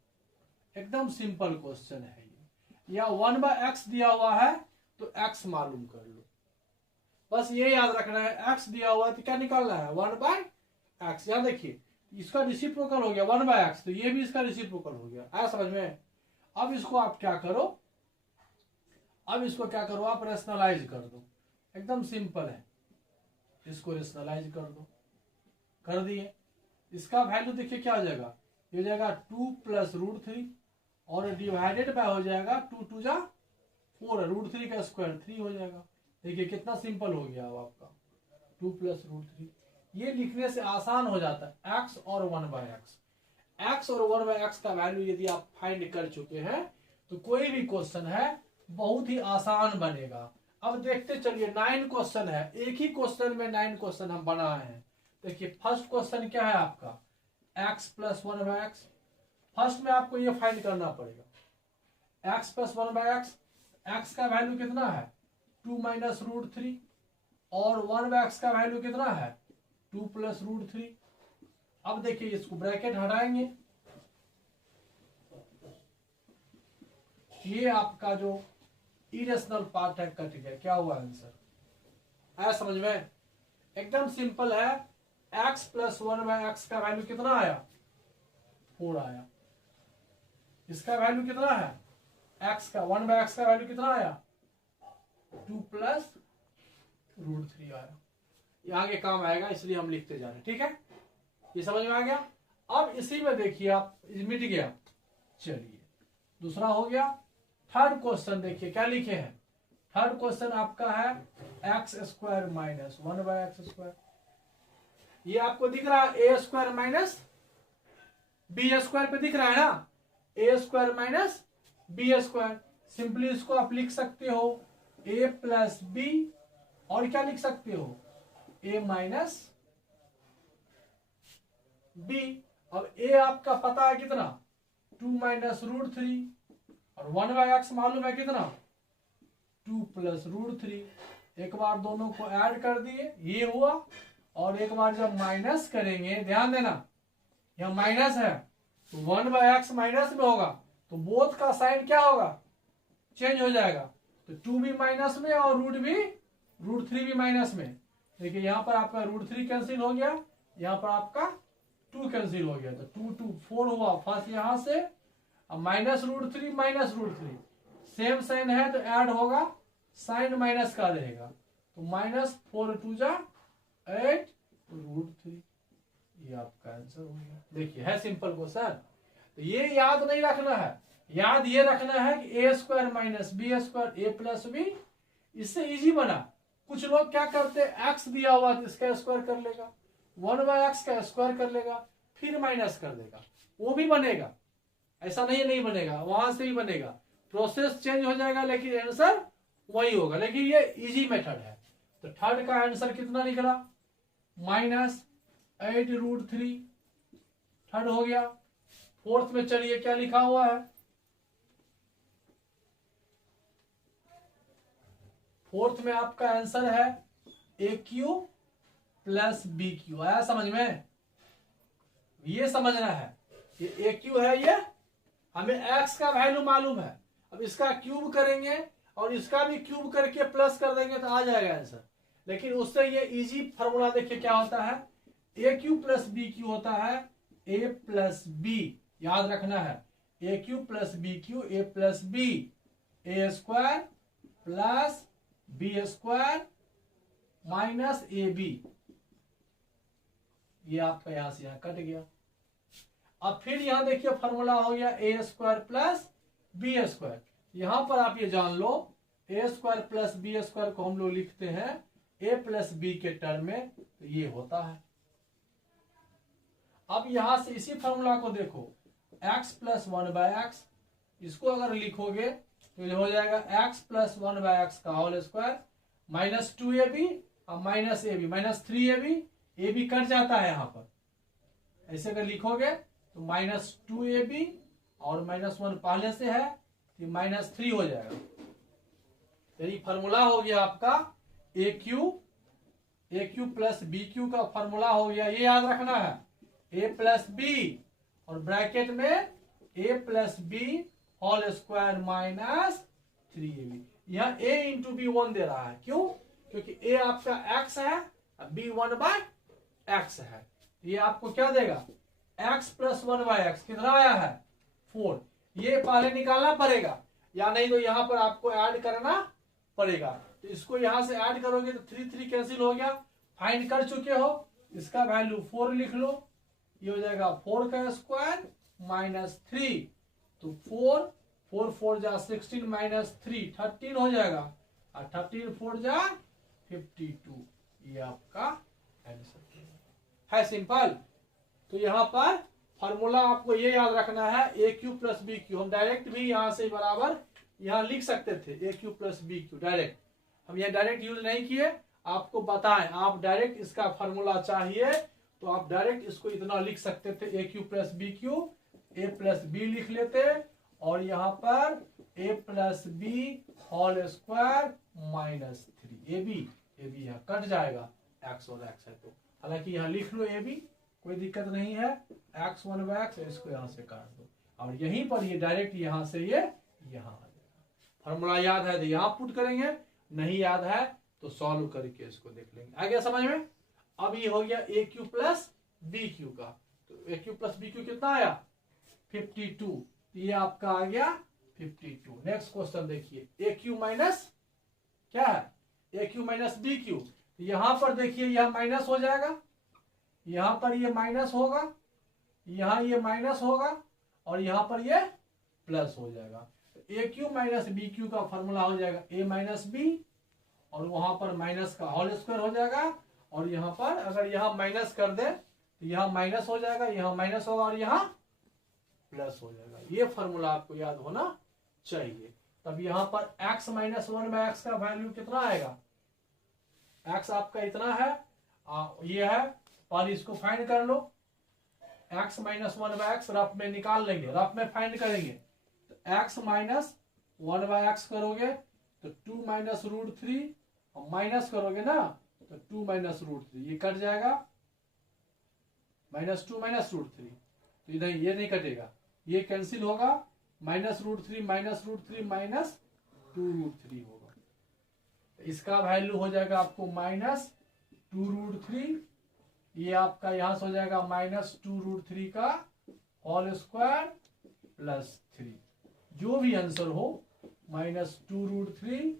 एकदम सिंपल क्वेश्चन है ये, या 1 बाय एक्स दिया हुआ है तो एक्स मालूम कर लो, बस ये याद रखना है। एक्स दिया हुआ है तो क्या निकालना है 1 बाय एक्स। यहाँ देखिए इसका रिसिप्रोकल हो गया 1 बाय एक्स, तो ये भी इसका रिसिप्रोकल हो गया, आया समझ में। अब इसको आप क्या करो, अब इसको क्या करो आप, रेशनलाइज कर दो, एकदम सिंपल है, इसको रेशनलाइज कर दो, कर दिए। इसका वैल्यू देखिए क्या हो जाएगा, ये हो जाएगा 2 प्लस रूट 3 और डिवाइडेड बाय हो जाएगा 2 2 जा 4, रूट 3 का स्क्वायर 3 हो जाएगा। देखिए कितना सिंपल हो गया अब आपका 2 प्लस रूट 3। ये लिखने से आसान हो जाता है, x और 1/x। x और 1/x का वैल्यू यदि आप फाइंड कर चुके हैं तो कोई भी क्वेश्चन है बहुत ही आसान बनेगा। अब देखते चलिए 9 क्वेश्चन है, एक ही क्वेश्चन में 9 क्वेश्चन हम बनाए हैं। देखिए फर्स्ट क्वेश्चन क्या है आपका, x प्लस 1/x। फर्स्ट में आपको ये फाइंड करना पड़ेगा x प्लस 1/x। x का वैल्यू कितना है 2 माइनस रूट 3 और 1/x का वैल्यू कितना है 2 प्लस रूट 3। अब देखिए इसको ब्रैकेट हटाएंगे, ये आपका जो इरेशनल पार्ट है कट गया, क्या हुआ आंसर, आया समझ में, एकदम सिंपल है। x प्लस 1/x का वैल्यू कितना आया 4 आया। इसका वैल्यू कितना है x का, 1/x का वैल्यू कितना आया 2 प्लस रूट 3 आया। ये आगे काम आएगा इसलिए हम लिखते जा रहे हैं, ठीक है, ये समझ में आ गया। अब इसी में देखिए आप मिट गया। चलिए दूसरा हो गया। थर्ड क्वेश्चन देखिए क्या लिखे हैं, थर्ड क्वेश्चन आपका है एक्स स्क्वायर माइनस 1/x²। ये आपको दिख रहा है A square minus B square पे दिख रहा है ना, A square minus B square. Simply इसको आप लिख सकते हो ए प्लस बी और क्या लिख सकते हो ए माइनस बी। अब ए आपका पता है कितना 2 माइनस रूट 3 और 1/x मालूम है कितना 2 प्लस रूट 3। एक बार दोनों को ऐड कर दिए ये हुआ, और एक बार जब माइनस करेंगे ध्यान देना यह माइनस है तो 1/x माइनस में होगा तो बोथ का साइन क्या होगा चेंज हो जाएगा, तो 2 भी माइनस में और रूट 3 भी माइनस में। देखिए यहाँ पर आपका रूट 3 कैंसिल हो गया, यहाँ पर आपका 2 कैंसिल हो गया, तो 2 2 4 हुआ फर्स्ट यहां से। अब minus root 3 minus root 3 sign साइन है तो ऐड होगा, साइन माइनस का रहेगा, तो -4 2 जा 8 रूट 3। ये आपका आंसर हो गया। देखिए है सिंपल क्वेश्चन, तो ये याद नहीं रखना है, याद ये रखना है कि ए स्क्वायर माइनस बी स्क्वायर ए प्लस बी। इससे इजी बना। कुछ लोग क्या करते हैं एक्स दिया हुआ तो इसका स्क्वायर कर लेगा, 1/x का स्क्वायर कर लेगा फिर माइनस कर देगा, वो भी बनेगा, ऐसा नहीं बनेगा, वहां से भी बनेगा, प्रोसेस चेंज हो जाएगा लेकिन आंसर वही होगा। लेकिन ये इजी मेथड है। तो थर्ड का आंसर कितना निकला -8 रूट 3, थर्ड हो गया। फोर्थ में चलिए क्या लिखा हुआ है, फोर्थ में आपका आंसर है A cube plus B Q. आया समझ में, ये समझना है ये ए क्यू है, ये हमें एक्स का वैल्यू मालूम है, अब इसका क्यूब करेंगे और इसका भी क्यूब करके प्लस कर देंगे तो आ जाएगा आंसर। लेकिन उससे ये इजी फॉर्मूला देखिए क्या होता है, A cube plus B cube होता है ए प्लस बी, याद रखना है A cube plus B cube A plus B, A square plus B square minus A B. ये आपका यहां से यहां कट गया। अब फिर यहां देखिए फॉर्मूला हो गया ए स्क्वायर प्लस बी स्क्वायर। यहां पर आप ये जान लो ए स्क्वायर प्लस बी स्क्वायर को हम लोग लिखते हैं ए प्लस बी के टर्म में, तो ये होता है। अब यहां से इसी फॉर्मूला को देखो x प्लस 1/x, इसको अगर लिखोगे तो ये हो जाएगा x प्लस 1/x का होल स्क्वायर माइनस 2ab और minus ab minus 3ab, A B cut जाता है यहां पर, ऐसे अगर लिखोगे तो -2ab और -1 पहले से है तो -3 हो जाएगा। यही फॉर्मूला हो गया आपका A cube plus B cube का फॉर्मूला हो गया, ये याद रखना है ए प्लस बी और ब्रैकेट में A plus B whole square minus 3ab। यह a इंटू बी 1 दे रहा है, क्यों, क्योंकि a आपका x है b 1/x है, ये आपको क्या देगा x प्लस 1/x कितना आया है 4। ये पहले निकालना पड़ेगा, या नहीं तो यहाँ पर आपको ऐड करना पड़ेगा। तो इसको यहाँ से ऐड करोगे तो 3 3 कैंसिल हो गया। फाइंड कर चुके हो, इसका वैल्यू 4 लिख लो, ये हो जाएगा 4 का स्क्वायर माइनस 3, तो 4 4 4 जा 16 माइनस 3 13 हो जाएगा, और 13 4 जा 52, ये आपका आंसर है। सिंपल। तो यहाँ पर फॉर्मूला आपको ये याद रखना है, A cube plus B cube. हम डायरेक्ट भी यहाँ से बराबर यहाँ लिख सकते थे, A cube plus B cube direct. हम यहाँ डायरेक्ट यूज नहीं किए, आपको बताएं। आप डायरेक्ट इसका फॉर्मूला चाहिए तो आप डायरेक्ट इसको इतना लिख सकते थे, A cube plus B cube, A plus B लिख लेते, और यहाँ पर A plus B whole square minus 3 A B यहाँ कट जाएगा, एक्स और एक्स है तो। हालांकि यहाँ लिख लो ए बी, कोई दिक्कत नहीं है, एक्स 1 बाय एक्स, इसको यहाँ से काट दो, और यहीं पर ये डायरेक्ट यहाँ से ये यहाँ आ जाएगा। फॉर्मूला याद है तो यहाँ पुट करेंगे, नहीं याद है तो सॉल्व करके इसको देख लेंगे। आ गया समझ में। अब ये हो गया ए क्यू प्लस बी क्यू का। तो ए क्यू प्लस बी क्यू कितना आया 52, ये आपका आ गया 52। नेक्स्ट क्वेश्चन देखिए, ए क्यू माइनस क्या है, A Q minus B Q. यहां पर देखिए यह माइनस हो जाएगा, यहां पर ये माइनस होगा, यहां ये माइनस होगा, और यहां पर ये प्लस हो जाएगा। ए क्यू माइनस बी क्यू का फॉर्मूला हो जाएगा ए माइनस बी, और वहां पर माइनस का होल स्क्वायर हो जाएगा, और यहां पर अगर यहां माइनस कर दे तो यहां माइनस हो जाएगा, यहां माइनस होगा, और यहां प्लस हो जाएगा। ये फॉर्मूला आपको याद होना चाहिए। तब यहां पर x माइनस 1 बाय एक्स का वैल्यू कितना आएगा, x आपका इतना है, ये है, और इसको फाइंड कर लो। x minus 1 by x rough में निकाल लेंगे, रफ में फाइंड करेंगे तो x माइनस 1 बाय एक्स करोगे तो 2 माइनस रूट 3, और माइनस करोगे ना तो 2 माइनस रूट 3, ये कट जाएगा, माइनस 2 माइनस रूट 3, तो इधर ये नहीं कटेगा, ये कैंसिल होगा, minus root 3 minus root 3 minus 2 root 3 होगा। इसका वैल्यू हो जाएगा आपको माइनस 2 रूट 3, ये आपका यहां से हो जाएगा माइनस 2 रूट 3 का होल स्क्वायर प्लस 3, जो भी आंसर हो माइनस 2 रूट 3,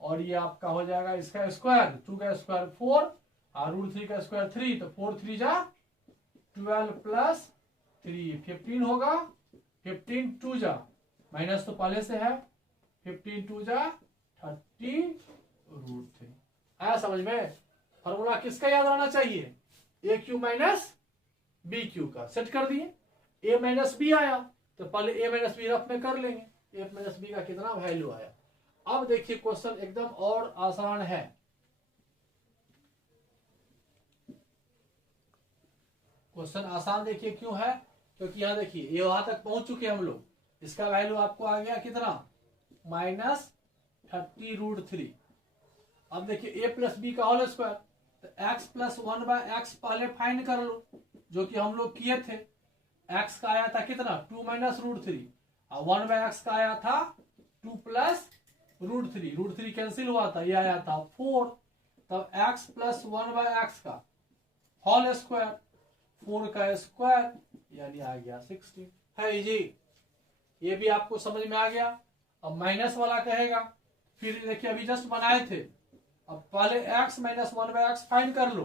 और ये आपका हो जाएगा इसका स्क्वायर, 2 का स्क्वायर 4, और रूट 3 का स्क्वायर 3, तो 4 3 जा 12 प्लस 3 15 होगा, 15 2 जा माइनस तो पहले से है, 15 2 जा 30 रूट 3। आया समझ में। फॉर्मूला किसका याद रहना चाहिए, ए क्यू माइनस बी क्यू का। सेट कर दिए, ए माइनस बी आया तो पहले ए माइनस बी रफ में कर लेंगे, ए माइनस बी का कितना वैल्यू आया। अब देखिए क्वेश्चन एकदम और आसान है। क्वेश्चन आसान देखिए क्यों है, क्योंकि यहां देखिए ये वहां तक पहुंच चुके हम लोग, इसका वैल्यू आपको आ गया कितना माइनस 30 रूट 3। अब देखिए ए प्लस बी का होल स्क्वायर, तो x प्लस 1 बाय एक्स पहले फाइंड कर लो, जो कि हम लोग किए थे। x का आया था कितना 2 माइनस रूट 3, और 1 बाय एक्स का आया था 2 प्लस रूट 3, रूट 3 कैंसिल हुआ था, ये आया था 4। तब x प्लस 1 बाय एक्स का होल स्क्वायर, 4 का स्क्वायर, यानी आ गया 16। है जी, ये भी आपको समझ में आ गया। अब माइनस वाला कहेगा, फिर देखिए अभी जस्ट बनाए थे, अब पहले x minus 1 by x find कर लो।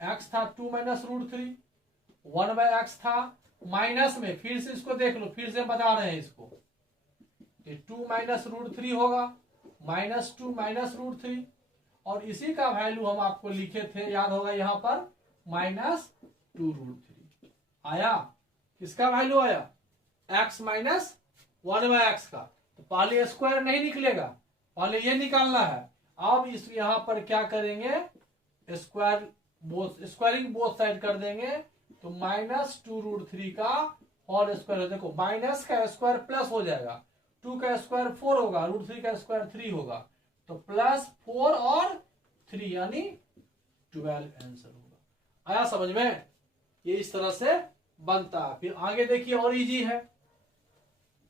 x था 2 माइनस रूट 3, 1 बाय एक्स था माइनस में, फिर से इसको देख लो, फिर से बता रहे हैं इसको, 2 माइनस रूट 3 होगा, माइनस 2 माइनस रूट 3, और इसी का वैल्यू हम आपको लिखे थे, याद होगा यहाँ पर माइनस 2 रूट 3 आया। किसका वैल्यू आया x माइनस 1 बाय एक्स का। तो पहले स्क्वायर नहीं निकलेगा, पहले ये निकालना है। अब इस यहाँ पर क्या करेंगे, स्क्वायरिंग बोथ साइड कर देंगे, तो माइनस 2 रूट 3 का होल स्क्वायर। देखो माइनस का स्क्वायर प्लस हो जाएगा, 2 का स्क्वायर 4 होगा, रूट 3 का स्क्वायर 3 होगा, तो प्लस 4 और 3 यानी 12 आंसर होगा। आया समझ में। ये इस तरह से बनता है। फिर आगे देखिए और इजी है,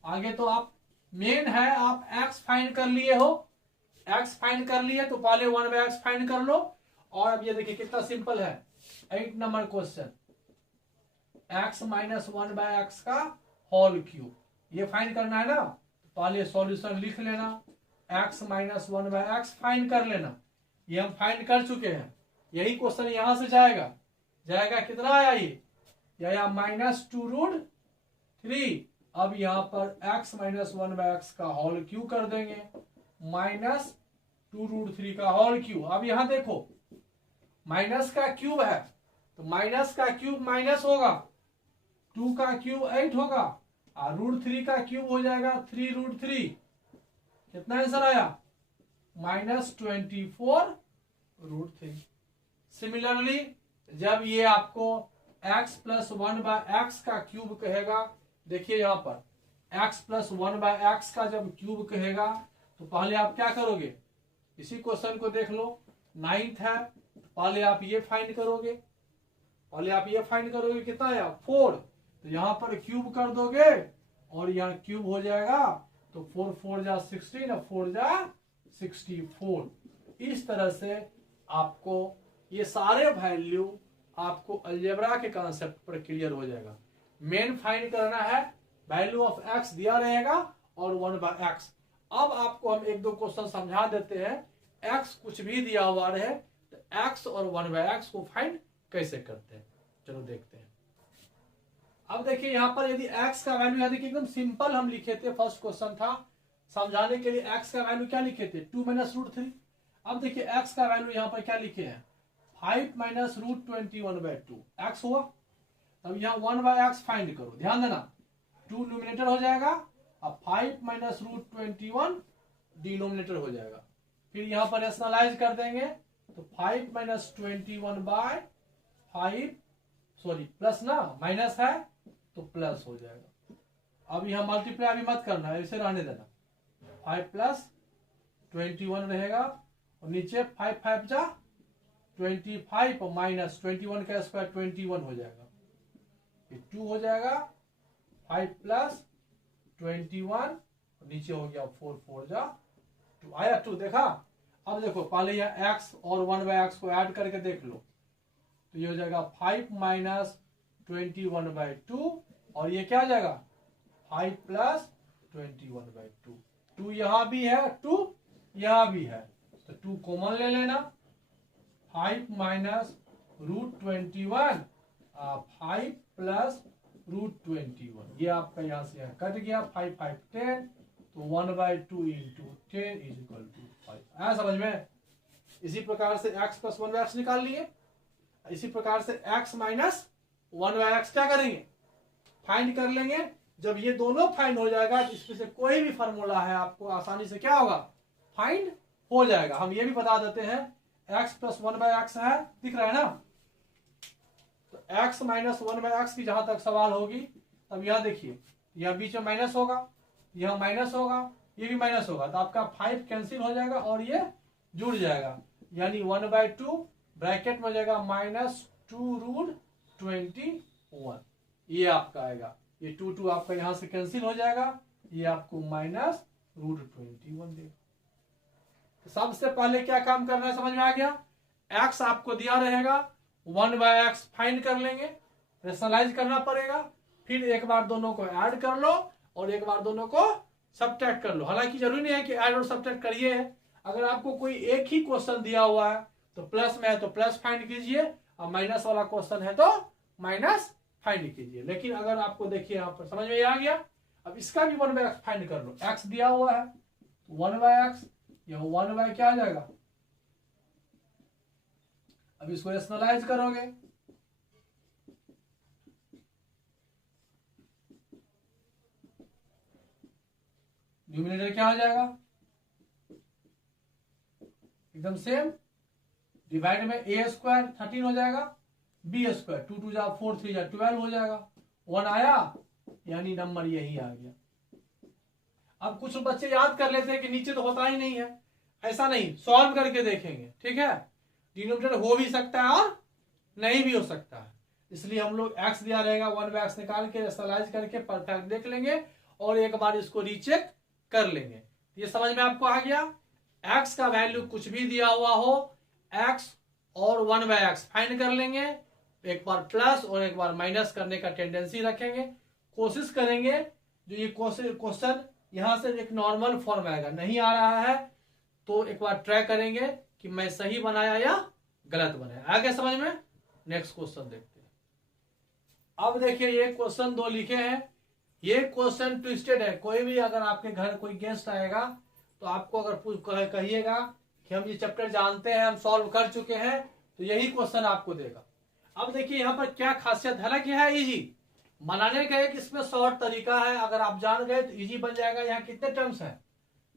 आगे तो आप मेन है, आप x फाइंड कर लिए हो, x फाइंड कर लिए तो पहले 1 बाय एक्स फाइंड कर लो। और अब ये देखिए कितना सिंपल है, 8 number question, x minus 1 by x का होल क्यूब, ये फाइंड करना है ना। पहले सॉल्यूशन लिख लेना, x माइनस 1/x फाइंड कर लेना। ये हम फाइंड कर चुके हैं, यही क्वेश्चन यहां से जाएगा कितना आया ये आया -2√3। अब यहां पर x माइनस 1/x का होल क्यूब कर देंगे, -2√3 का होल क्यूब। अब यहां देखो माइनस का क्यूब है तो माइनस का क्यूब माइनस होगा, 2 का क्यूब 8 होगा और √3 का क्यूब हो जाएगा 3√3। कितना आंसर आया -24√3। सिमिलरली जब ये आपको x प्लस 1/x का क्यूब कहेगा, देखिए यहां पर x प्लस 1/x का जब क्यूब कहेगा तो पहले आप क्या करोगे, इसी क्वेश्चन को देख लो, 9th है, पहले आप ये फाइंड करोगे, कितना आया 4, तो यहां पर क्यूब कर दोगे और यहाँ क्यूब हो जाएगा तो 4 4 जा 16 और 4 जा 64। इस तरह से आपको ये सारे वैल्यू आपको अलजेब्रा के कॉन्सेप्ट पर क्लियर हो जाएगा। मेन फाइंड करना है, वैल्यू ऑफ x दिया रहेगा और 1/x। अब आपको हम एक दो क्वेश्चन समझा देते हैं, x कुछ भी दिया हुआ रहे तो x और 1/x को फाइंड कैसे करते हैं, चलो देखते हैं। अब देखिए यहां पर यदि x का वैल्यू, यदि एकदम सिंपल हम लिखे थे, फर्स्ट क्वेश्चन था समझाने के लिए, x का वैल्यू क्या लिखे थे 2 - √3। अब देखिए x का वैल्यू यहां पर क्या लिखे हैं 5 - √21/2 x हुआ। अब यहाँ 1/x फाइंड करो, ध्यान देना 2 न्यूमिनेटर हो जाएगा अब 5 - √21 डिनोमिनेटर हो जाएगा। फिर यहाँ पर रेशनलाइज कर देंगे तो 5 - 21/5 सॉरी प्लस ना माइनस है तो प्लस हो जाएगा। अब यहाँ मल्टीप्लाई अभी मत करना है, इसे रहने देना, 5 + 21 रहेगा और नीचे 5 5 जा 25 और माइनस 21 का स्क्वायर 21 हो जाएगा, ये 2 हो जाएगा, 5 + 21 नीचे हो गया 4 4 जा 2 आया 2 देखा। अब देखो पहले यहाँ x और 1/x को ऐड करके देख लो तो ये हो जाएगा 5 - 21/2 और ये क्या हो जाएगा 5 + 21/2। 2 यहां भी है 2 यहां भी है तो 2 कॉमन ले लेना, 5 - √21 5 + √21 ये आपका यहां से यहाँ कट गया, 5 5 10 तो 1/2 × 10 = 5 आया समझ में। इसी प्रकार से x + 1/x निकाल लिए, इसी प्रकार से x - 1/x क्या करेंगे फाइंड कर लेंगे। जब ये दोनों फाइंड हो जाएगा तो इसमें से कोई भी फॉर्मूला है आपको आसानी से क्या होगा फाइंड हो जाएगा। हम ये भी बता देते हैं x + 1/x है, दिख रहा है ना, तो x - 1/x की जहां तक सवाल होगी तब यहां देखिए यहां बीच में माइनस होगा, यहां माइनस होगा, ये भी माइनस होगा तो आपका 5 कैंसिल हो जाएगा और ये जुड़ जाएगा, यानी 1/2 ब्रैकेट में हो जाएगा -2√21 ये आपका आएगा, ये 2 2 आपका यहां से कैंसिल हो जाएगा, ये आपको -√21 देगा। तो सबसे पहले क्या काम करना है समझ में आ गया, x आपको दिया रहेगा 1/x फाइंड कर लेंगे, रेशनलाइज करना पड़ेगा, फिर एक बार दोनों को ऐड कर लो और एक बार दोनों को सब्ट्रैक्ट कर लो। हालांकि जरूरी नहीं है कि ऐड और सब्ट्रैक्ट करिए, अगर आपको कोई एक ही क्वेश्चन दिया हुआ है तो प्लस में है तो प्लस फाइंड कीजिए और माइनस वाला क्वेश्चन है तो माइनस फाइंड कीजिए। लेकिन अगर आपको देखिए यहाँ पर समझ में आ गया, अब इसका भी 1/x फाइंड कर लो, x दिया हुआ है 1/x, यह 1/ क्या आ जाएगा, अब इसको रेशनलाइज करोगे न्यूमिनेटर क्या हो जाएगा एकदम सेम, डिवाइड में a² 13 हो जाएगा, b² 2 2 जा 4 3 जा 12 हो जाएगा, 1 आया यानी नंबर यही आ गया। अब कुछ बच्चे याद कर लेते हैं कि नीचे तो होता ही नहीं है, ऐसा नहीं, सॉल्व करके देखेंगे, ठीक है, डिनोमिनेटर हो भी सकता है और नहीं भी हो सकता है, इसलिए हम लोग x दिया रहेगा 1/x निकाल के रेशनलाइज करके परफेक्ट देख लेंगे और एक बार इसको रीचेक कर लेंगे। ये समझ में आपको आ गया, x का वैल्यू कुछ भी दिया हुआ हो x और 1/x फाइंड कर लेंगे, एक बार प्लस और एक बार माइनस करने का टेंडेंसी रखेंगे, कोशिश करेंगे जो ये क्वेश्चन यहां से एक नॉर्मल फॉर्म आएगा। नहीं आ रहा है तो एक बार ट्राई करेंगे कि मैं सही बनाया या गलत बनाया। आ गया समझ में? नेक्स्ट क्वेश्चन देखते हैं। अब देखिए ये क्वेश्चन 2 लिखे हैं। ये क्वेश्चन ट्विस्टेड है। कोई भी अगर आपके घर कोई गेस्ट आएगा तो आपको अगर कहिएगा कि हम ये चैप्टर जानते हैं, हम सॉल्व कर चुके हैं, तो यही क्वेश्चन आपको देगा। अब देखिए यहाँ पर क्या खासियत है, हालांकि है इजी बनाने का, एक इसमें शॉर्ट तरीका है। अगर आप जान गए तो इजी बन जाएगा। यहाँ कितने टर्म्स हैं?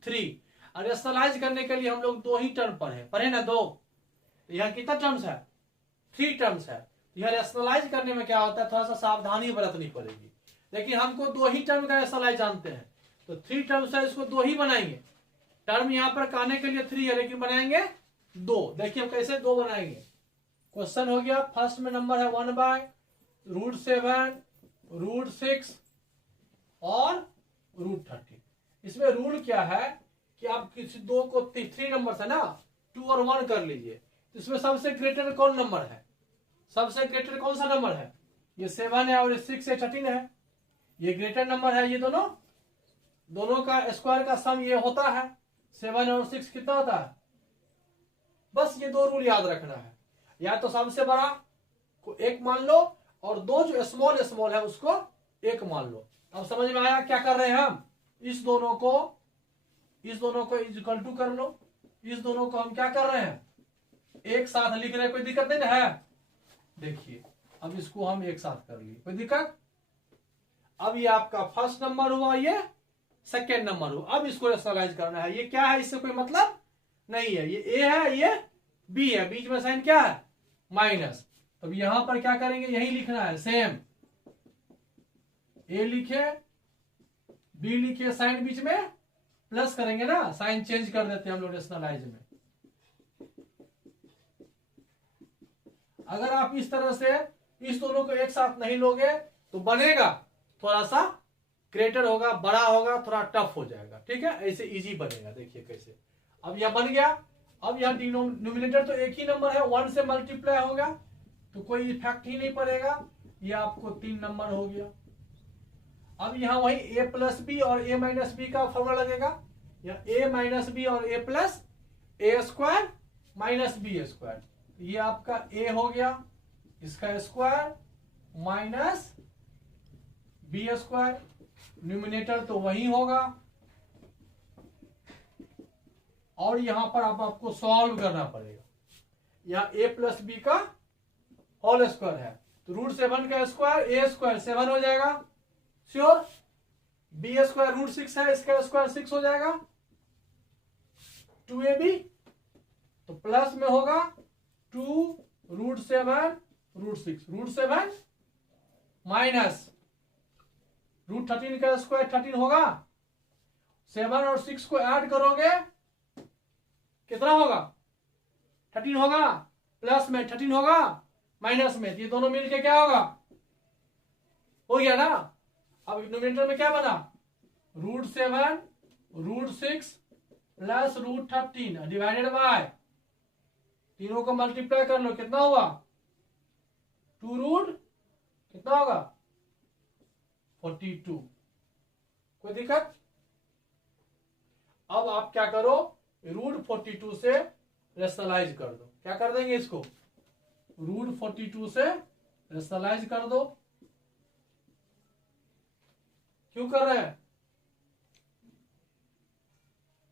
3। और रेशनलाइज करने के लिए हम लोग 2 ही टर्म पढ़े ना, 2। तो यहाँ कितना टर्म्स है? 3 टर्म्स है। यह रेशनलाइज करने में क्या होता है, थोड़ा सा सावधानी बरतनी पड़ेगी। लेकिन हमको 2 ही टर्म का रेशनलाइज जानते हैं, तो 3 टर्म्स है, इसको 2 ही बनाएंगे। टर्म यहाँ पर कहने के लिए 3 है, लेकिन बनाएंगे 2। देखिए कैसे 2 बनाएंगे। क्वेश्चन हो गया, फर्स्ट में नंबर है 1/√7, √6 और √13। इसमें रूल क्या है कि आप किसी 2 को 3 नंबर है ना, 2 और 1 कर लीजिए। तो इसमें सबसे ग्रेटर कौन नंबर है? सबसे ग्रेटर कौन सा नंबर है? ये 7 है और 6 है, 13 है। ये ग्रेटर नंबर है। ये दोनों का स्क्वायर का सम ये होता है। 7 और 6 कितना होता है? बस ये 2 रूल याद रखना है। या तो सबसे बड़ा को 1 मान लो, और 2 जो स्मॉल है उसको 1 मान लो। अब समझ में आया क्या कर रहे हैं हम? इस दोनों को इक्वल टू कर लो। इस दोनों को हम क्या कर रहे हैं? एक साथ लिख रहे हैं। कोई दिक्कत नहीं है? देखिए अब इसको हम एक साथ कर लिए, कोई दिक्कत? अब ये आपका फर्स्ट नंबर हुआ, ये सेकेंड नंबर हुआ। अब इसको रेशनलाइज करना है। ये क्या है, इससे कोई मतलब नहीं है। ये ए है, ये बी है, बीच में साइन क्या है? माइनस। तो यहां पर क्या करेंगे, यही लिखना है सेम। ए लिखे, बी लिखे, साइन बीच में प्लस करेंगे ना, साइन चेंज कर देते हैं हम लोग रेशनलाइज में। अगर आप इस तरह से इस दोनों को एक साथ नहीं लोगे तो बनेगा थोड़ा सा ग्रेटर होगा, बड़ा होगा, थोड़ा टफ हो जाएगा। ठीक है, ऐसे इजी बनेगा। देखिए कैसे। अब यह बन गया। अब यह डिनोमिनेटर तो एक ही नंबर है, 1 से मल्टीप्लाई होगा तो कोई इफेक्ट ही नहीं पड़ेगा। यह आपको 3 नंबर हो गया। अब यहां वही a प्लस बी और a माइनस बी का फॉर्मूला लगेगा। यह a माइनस बी और a plus a square minus B square. ये आपका a हो गया, इसका square minus B square. Numerator तो वही होगा, और यहां पर आपको सॉल्व करना पड़ेगा। यहां a प्लस बी का होल स्क्वायर है, तो √7 का स्क्वायर a स्क्वायर 7 हो जाएगा श्योर। बी स्क्वायर √6 है, इसका स्क्वायर 6 हो जाएगा। 2ab तो प्लस में होगा 2√7 √6, √7 माइनस √13 का स्क्वायर 13 होगा। 7 और 6 को ऐड करोगे कितना होगा? 13 होगा। प्लस में 13 होगा, माइनस में, ये दोनों मिलके क्या होगा? हो गया ना। अब न्यूमरेटर में क्या बना? √7 √6 प्लस √13 डिवाइडेड बाय, तीनों को मल्टीप्लाई कर लो, कितना हुआ? 2 कितना होगा? 42। कोई दिक्कत? अब आप क्या करो, √42 से रेशनलाइज कर दो। क्या कर देंगे इसको? √42 से रेशनलाइज कर दो। क्यों कर रहे हैं?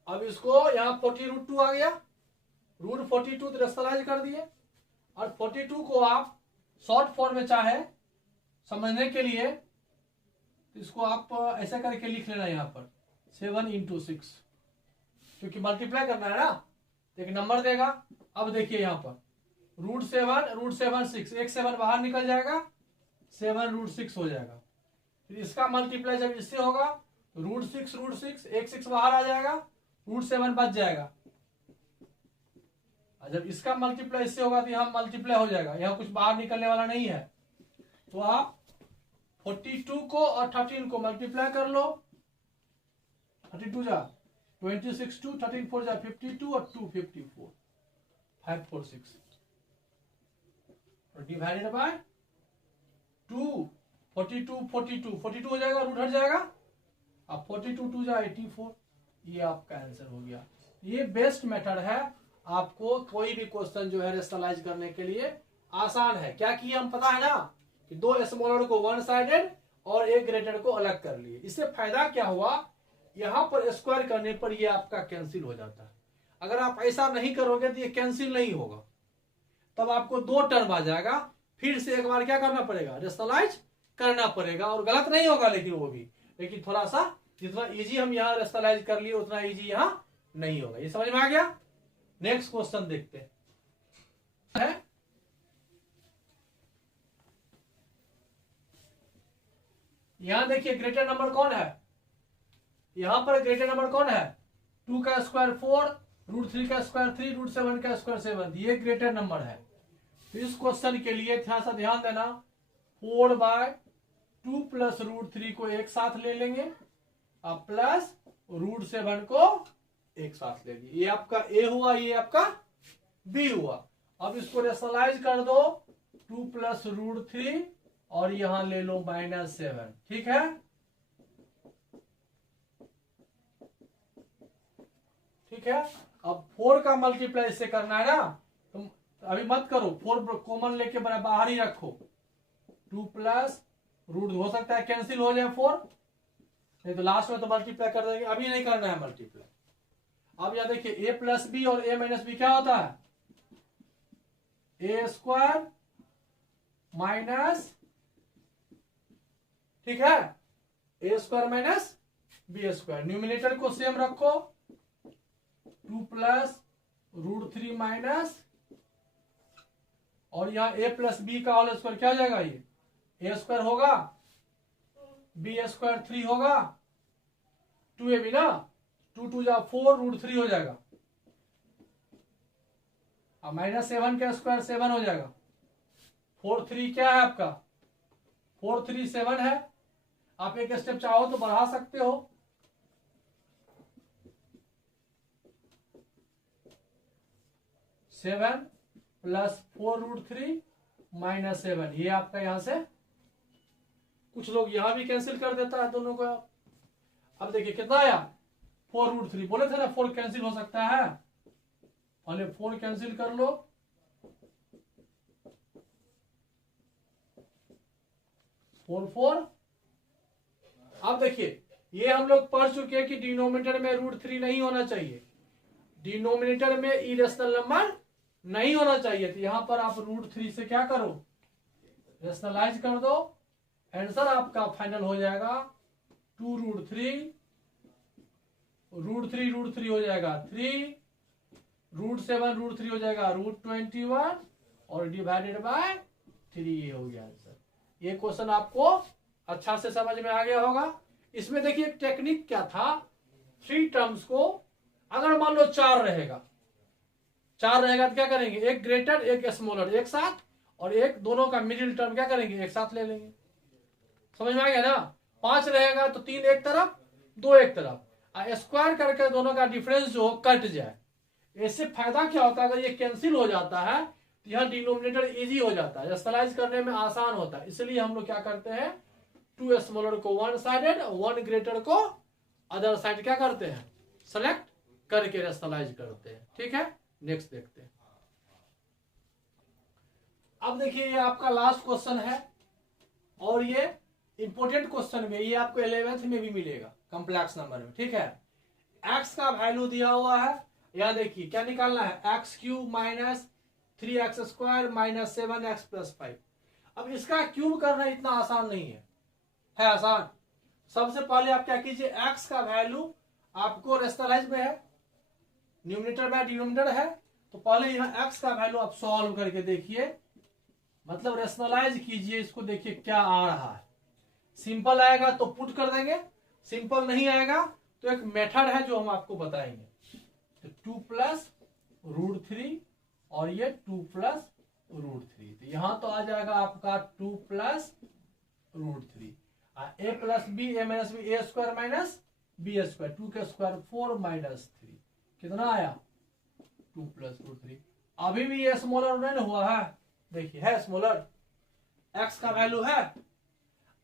अब इसको यहां 40√2 आ गया, √42 रेशनलाइज कर दिए। और 42 को आप शॉर्ट फॉर्म में चाहे समझने के लिए तो इसको आप ऐसा करके लिख लेना, यहां पर 7 × 6, क्योंकि मल्टीप्लाई करना है ना, तो एक नंबर देगा। अब देखिए यहां पर √7 6, एक 7 बाहर निकल जाएगा, 7 √6 हो जाएगा। फिर इसका मल्टीप्लाई जब इससे होगा तो √6 एक 6 बाहर आ जाएगा, √7 बच जाएगा। और जब इसका मल्टीप्लाई इससे होगा तो यहां मल्टीप्लाई हो जाएगा, यहां कुछ बाहर निकलने वाला नहीं है। तो आप 42 को और 13 को मल्टीप्लाई कर लो। 32 जा 26 2, 13 4 जा 52 और 2 54, 546 और डिवाइडेड बाय 2, 42 हो जाएगा, रूट हट जाएगा। अब 42 2 जा 84, ये आपका आंसर हो गया। ये बेस्ट मेथड है, आपको कोई भी क्वेश्चन जो है रेशनलाइज करने के लिए आसान है। क्या किए हम पता है ना, कि दो स्मॉलर को वन साइडेड और एक ग्रेटर को अलग कर लिए। इससे फायदा क्या हुआ, यहां पर स्क्वायर करने पर ये आपका कैंसिल हो जाता है। अगर आप ऐसा नहीं करोगे तो ये कैंसिल नहीं होगा, तब आपको दो टर्म आ जाएगा, फिर से एक बार क्या करना पड़ेगा, रेशनलाइज करना पड़ेगा। और गलत नहीं होगा लेकिन वो भी, लेकिन थोड़ा सा जितना इजी हम यहाँ रेशनलाइज कर लिए उतना इजी यहाँ नहीं होगा। ये समझ में आ गया। नेक्स्ट क्वेश्चन देखते हैं। यहां देखिए ग्रेटर नंबर कौन है, यहां पर ग्रेटर नंबर कौन है, 2 का स्क्वायर 4, √3 का स्क्वायर 3, √7 का स्क्वायर 7, ये ग्रेटर नंबर है। तो इस क्वेश्चन के लिए थोड़ा सा ध्यान देना, 4/2 प्लस √3 को एक साथ ले लेंगे और प्लस √7 को एक साथ लेंगे। ये आपका ए हुआ, ये आपका बी हुआ। अब इसको रेशनलाइज कर दो, 2 प्लस √3 और यहां ले लो -7, ठीक है। ठीक है, अब 4 का मल्टीप्लाई इससे करना है ना, तुम अभी मत करो, 4 कॉमन लेके बाहर ही रखो। 2 प्लस रूट हो सकता है कैंसिल हो जाए 4, नहीं तो लास्ट में तो मल्टीप्लाई कर देंगे, अभी नहीं करना है मल्टीप्लाई। अब यहां देखिए ए प्लस बी और ए माइनस बी क्या होता है, ए स्क्वायर माइनस, ठीक है, A square minus B square. Numerator को सेम रखो, 2 प्लस √3 माइनस, और यहां ए प्लस बी का होल स्क्वायर क्या हो जाएगा, ये ए स्क्वायर होगा, बी स्क्वायर 3 होगा, 2ab ना, 2 2 जा 4, √3 हो जाएगा, अब -7 का स्क्वायर 7 हो जाएगा। 4 3 क्या है आपका, 4 3 7 है। आप एक स्टेप चाहो तो बढ़ा सकते हो, 7 प्लस 4 √3 -7, ये आपका यहां से, कुछ लोग यहां भी कैंसिल कर देता है दोनों को। अब देखिए कितना आया, 4 √3, बोले थे ना 4 कैंसिल हो सकता है, पहले 4 कैंसिल कर लो, 4 4। अब देखिए ये हम लोग पढ़ चुके हैं कि डिनोमिनेटर में √3 नहीं होना चाहिए, डिनोमिनेटर में इरेशनल नंबर नहीं होना चाहिए। तो यहां पर आप √3 से क्या करो, रेशनलाइज कर दो, आंसर आपका फाइनल हो जाएगा 2 √3, √3 हो जाएगा 3, √7 √3 हो जाएगा √21 और डिवाइडेड बाय 3, ये हो गया आंसर। ये क्वेश्चन आपको अच्छा से समझ में आ गया होगा। इसमें देखिए टेक्निक क्या था, 3 टर्म्स को अगर मान लो 4 रहेगा तो क्या करेंगे, एक ग्रेटर एक स्मॉलर एक साथ, और एक दोनों का मिडिल टर्म क्या करेंगे, एक साथ ले लेंगे। समझ में आ गया ना। 5 रहेगा तो 3 एक तरफ 2 एक तरफ, स्क्वायर करके दोनों का डिफरेंस जो कट जाए। इससे फायदा क्या होता है, अगर ये कैंसिल हो जाता है तो यह डिनोमिनेटर इजी हो जाता है, रेशनलाइज करने में आसान होता है। इसलिए हम लोग क्या करते हैं, 2 स्मॉलर को वन साइडेड, 1 ग्रेटर को अदर साइड क्या करते हैं, सेलेक्ट करके रेशनलाइज करते हैं। ठीक है, नेक्स्ट देखते हैं। अब देखिए ये आपका लास्ट क्वेश्चन है, और ये इंपोर्टेंट क्वेश्चन में, ये आपको 11th में भी मिलेगा कॉम्प्लेक्स नंबर में। ठीक है, x का वैल्यू दिया हुआ है, यहां देखिए क्या निकालना है, x³ minus 3x² minus 7x plus 5। अब इसका क्यूब करना इतना आसान नहीं है आसान। सबसे पहले आप क्या कीजिए, x का वैल्यू आपको रेशनलाइज में है, न्यूमरेटर बाय डिनोमिनेटर है, तो पहले यहाँ x का वैल्यू आप सॉल्व करके देखिए, मतलब रेशनलाइज कीजिए इसको, देखिए क्या आ रहा है। सिंपल आएगा तो पुट कर देंगे, सिंपल नहीं आएगा तो एक मेथड है जो हम आपको बताएंगे। तो 2 प्लस √3 और ये 2 प्लस √3, तो यहां तो आ जाएगा आपका 2 plus √3, a plus B A minus B, A square minus B square, 2 के स्क्वायर 4 माइनस 3, कितना आया 2 प्लस √3। अभी भी ये स्मॉलर नहीं हुआ है, देखिए है स्मॉलर, x का वैल्यू है।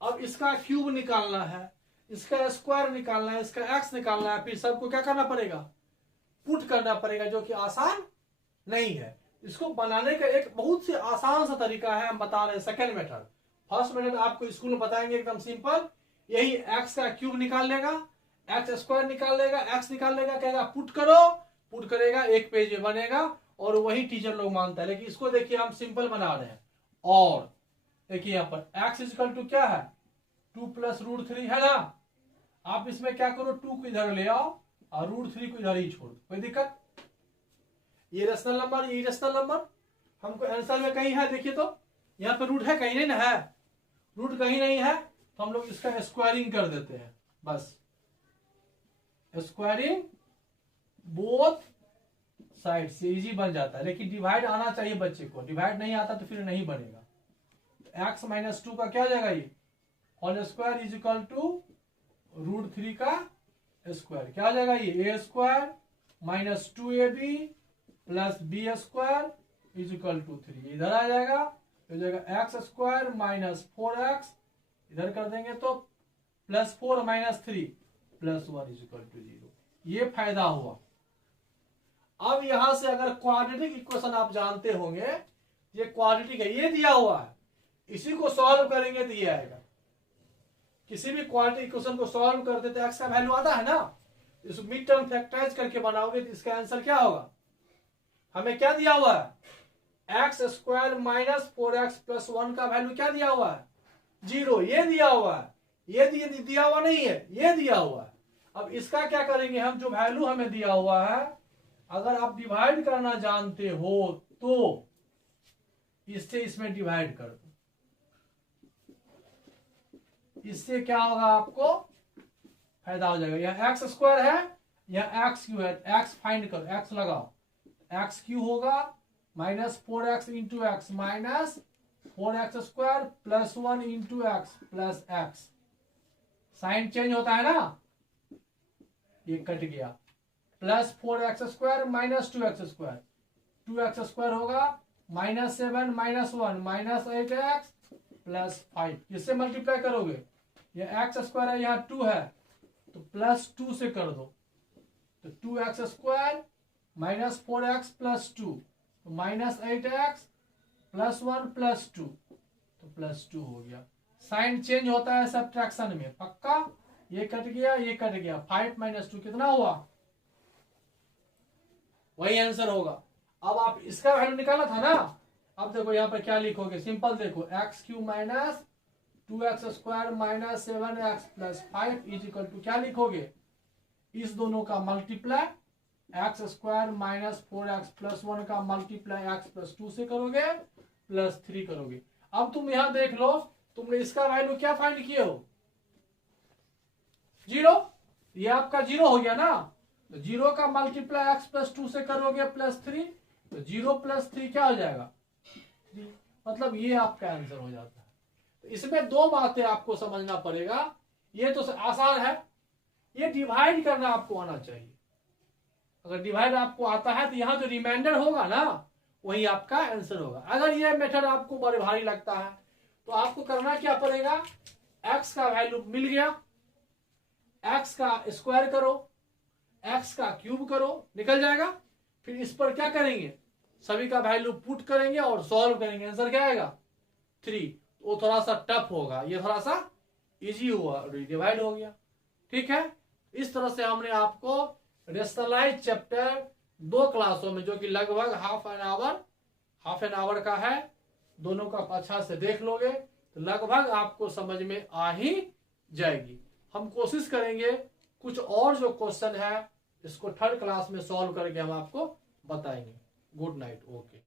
अब इसका क्यूब निकालना है, इसका स्क्वायर निकालना है, इसका एक्स निकालना है, फिर सबको क्या करना पड़ेगा, पुट करना पड़ेगा, जो कि आसान नहीं है। इसको बनाने का एक बहुत ही आसान सा तरीका है, हम बता रहे हैं सेकेंड मेथड। फर्स्ट मेथड आपको स्कूल में बताएंगे एकदम सिंपल, यही एक्स का क्यूब निकाल लेगा, एक्स स्क्वायर निकाल लेगा, एक्स निकाल लेगा, कहेगा पुट करो, पुट करेगा, एक पेज में बनेगा, और वही टीचर लोग मानता है। लेकिन इसको देखिए हम सिंपल बना रहे हैं, और देखिए यहाँ पर एक्स इक्वल टू क्या है, 2 + √3 है ना। आप इसमें क्या करो, 2 को इधर ले आओ और √3 को इधर ही छोड़ दो, कोई दिक्कत। ये रेशनल नंबर, ये रेशनल नंबर हमको आंसर में कहीं है, देखिए तो यहाँ पे रूट है, कहीं नहीं ना है, रूट कहीं नहीं है, तो हम लोग इसका स्क्वायरिंग कर देते हैं, बस स्क्वायरिंग बोथ साइड से इजी बन जाता है। लेकिन डिवाइड आना चाहिए बच्चे को, डिवाइड नहीं आता तो फिर नहीं बनेगा। x - 2 का क्या हो जाएगा, ये whole square is equal to √3 का स्क्वायर, क्या हो जाएगा ये a² - 2ab + b² is equal to 3, इधर आ जाएगा, हो जाएगा x² - 4x, इधर कर देंगे तो +4 - 3 + 1 इज इक्वल टू 0। ये फायदा हुआ। अब यहां से अगर क्वाड्रेटिक इक्वेशन आप जानते होंगे, ये क्वाड्रेटिक है, ये दिया हुआ है, इसी को सॉल्व करेंगे तो ये आएगा। किसी भी क्वाड्रेटिक इक्वेशन को सॉल्व करते तो एक्स का वैल्यू आता है ना, इस मिड टर्म फैक्टराइज करके बनाओगे तो इसका आंसर क्या होगा, हमें क्या दिया हुआ है, x² - 4x + 1 का वैल्यू क्या दिया हुआ है, 0, ये दिया हुआ है, ये दिया हुआ नहीं है, ये दिया हुआ है। अब इसका क्या करेंगे हम, जो वैल्यू हमें दिया हुआ है, अगर आप डिवाइड करना जानते हो तो इससे इसमें डिवाइड कर दो, इससे क्या होगा, आपको फायदा हो जाएगा। यह x² है, यह x³ है, x फाइंड करो, x लगाओ, x³ होगा -4x × x -4x² + 1 × x + x, sign change होता है ना, ये कट गया, +4x² - 2x², 2x² होगा -7 - 1 -8x + 5, किससे मल्टीप्लाई करोगे, ये x² है, यहाँ 2 है तो +2 से कर दो, तो 2x² - 4x + 2 तो -8x + 1 + 2 तो +2 हो गया। साइन चेंज होता है सब्ट्रैक्शन में, पक्का, ये कट गया, ये कट गया, 5 - 2 कितना हुआ, वही आंसर होगा। अब आप इसका वैल्यू निकाला था ना, अब देखो यहाँ पर क्या लिखोगे, सिंपल देखो, x³ - 2x² - 7x + 5 is equal to क्या लिखोगे, इस दोनों का मल्टीप्लाई, x² - 4x + 1 का मल्टीप्लाई x + 2 से करोगे, +3 करोगे। अब तुम यहां देख लो, तुमने इसका वैल्यू क्या फाइंड किए हो, 0, ये आपका 0 हो गया ना, तो 0 का मल्टीप्लाई x + 2 से करोगे +3, तो 0 + 3 क्या हो जाएगा, 3, मतलब ये आपका आंसर हो जाता है। तो इसमें दो बातें आपको समझना पड़ेगा, ये तो आसान है, ये डिवाइड करना आपको आना चाहिए। अगर डिवाइड आपको आता है तो यहाँ जो रिमाइंडर होगा ना, वही आपका आंसर होगा। अगर ये मेथड आपको बड़े भारी लगता है तो आपको करना क्या पड़ेगा, x का वैल्यू मिल गया, x का स्क्वायर करो, x का क्यूब करो, निकल जाएगा, फिर इस पर क्या करेंगे, सभी का वैल्यू पुट करेंगे और सॉल्व करेंगे, आंसर क्या आएगा, 3। वो थोड़ा सा टफ होगा, ये थोड़ा सा इजी हुआ, डिवाइड हो गया, ठीक है। इस तरह से हमने आपको रेशनलाइज चैप्टर 2 क्लासों में, जो कि लगभग हाफ एन आवर का है, दोनों का अच्छा से देख लोगे तो लगभग आपको समझ में आ ही जाएगी। हम कोशिश करेंगे कुछ और जो क्वेश्चन है इसको 3rd क्लास में सॉल्व करके हम आपको बताएंगे। Good night, okay.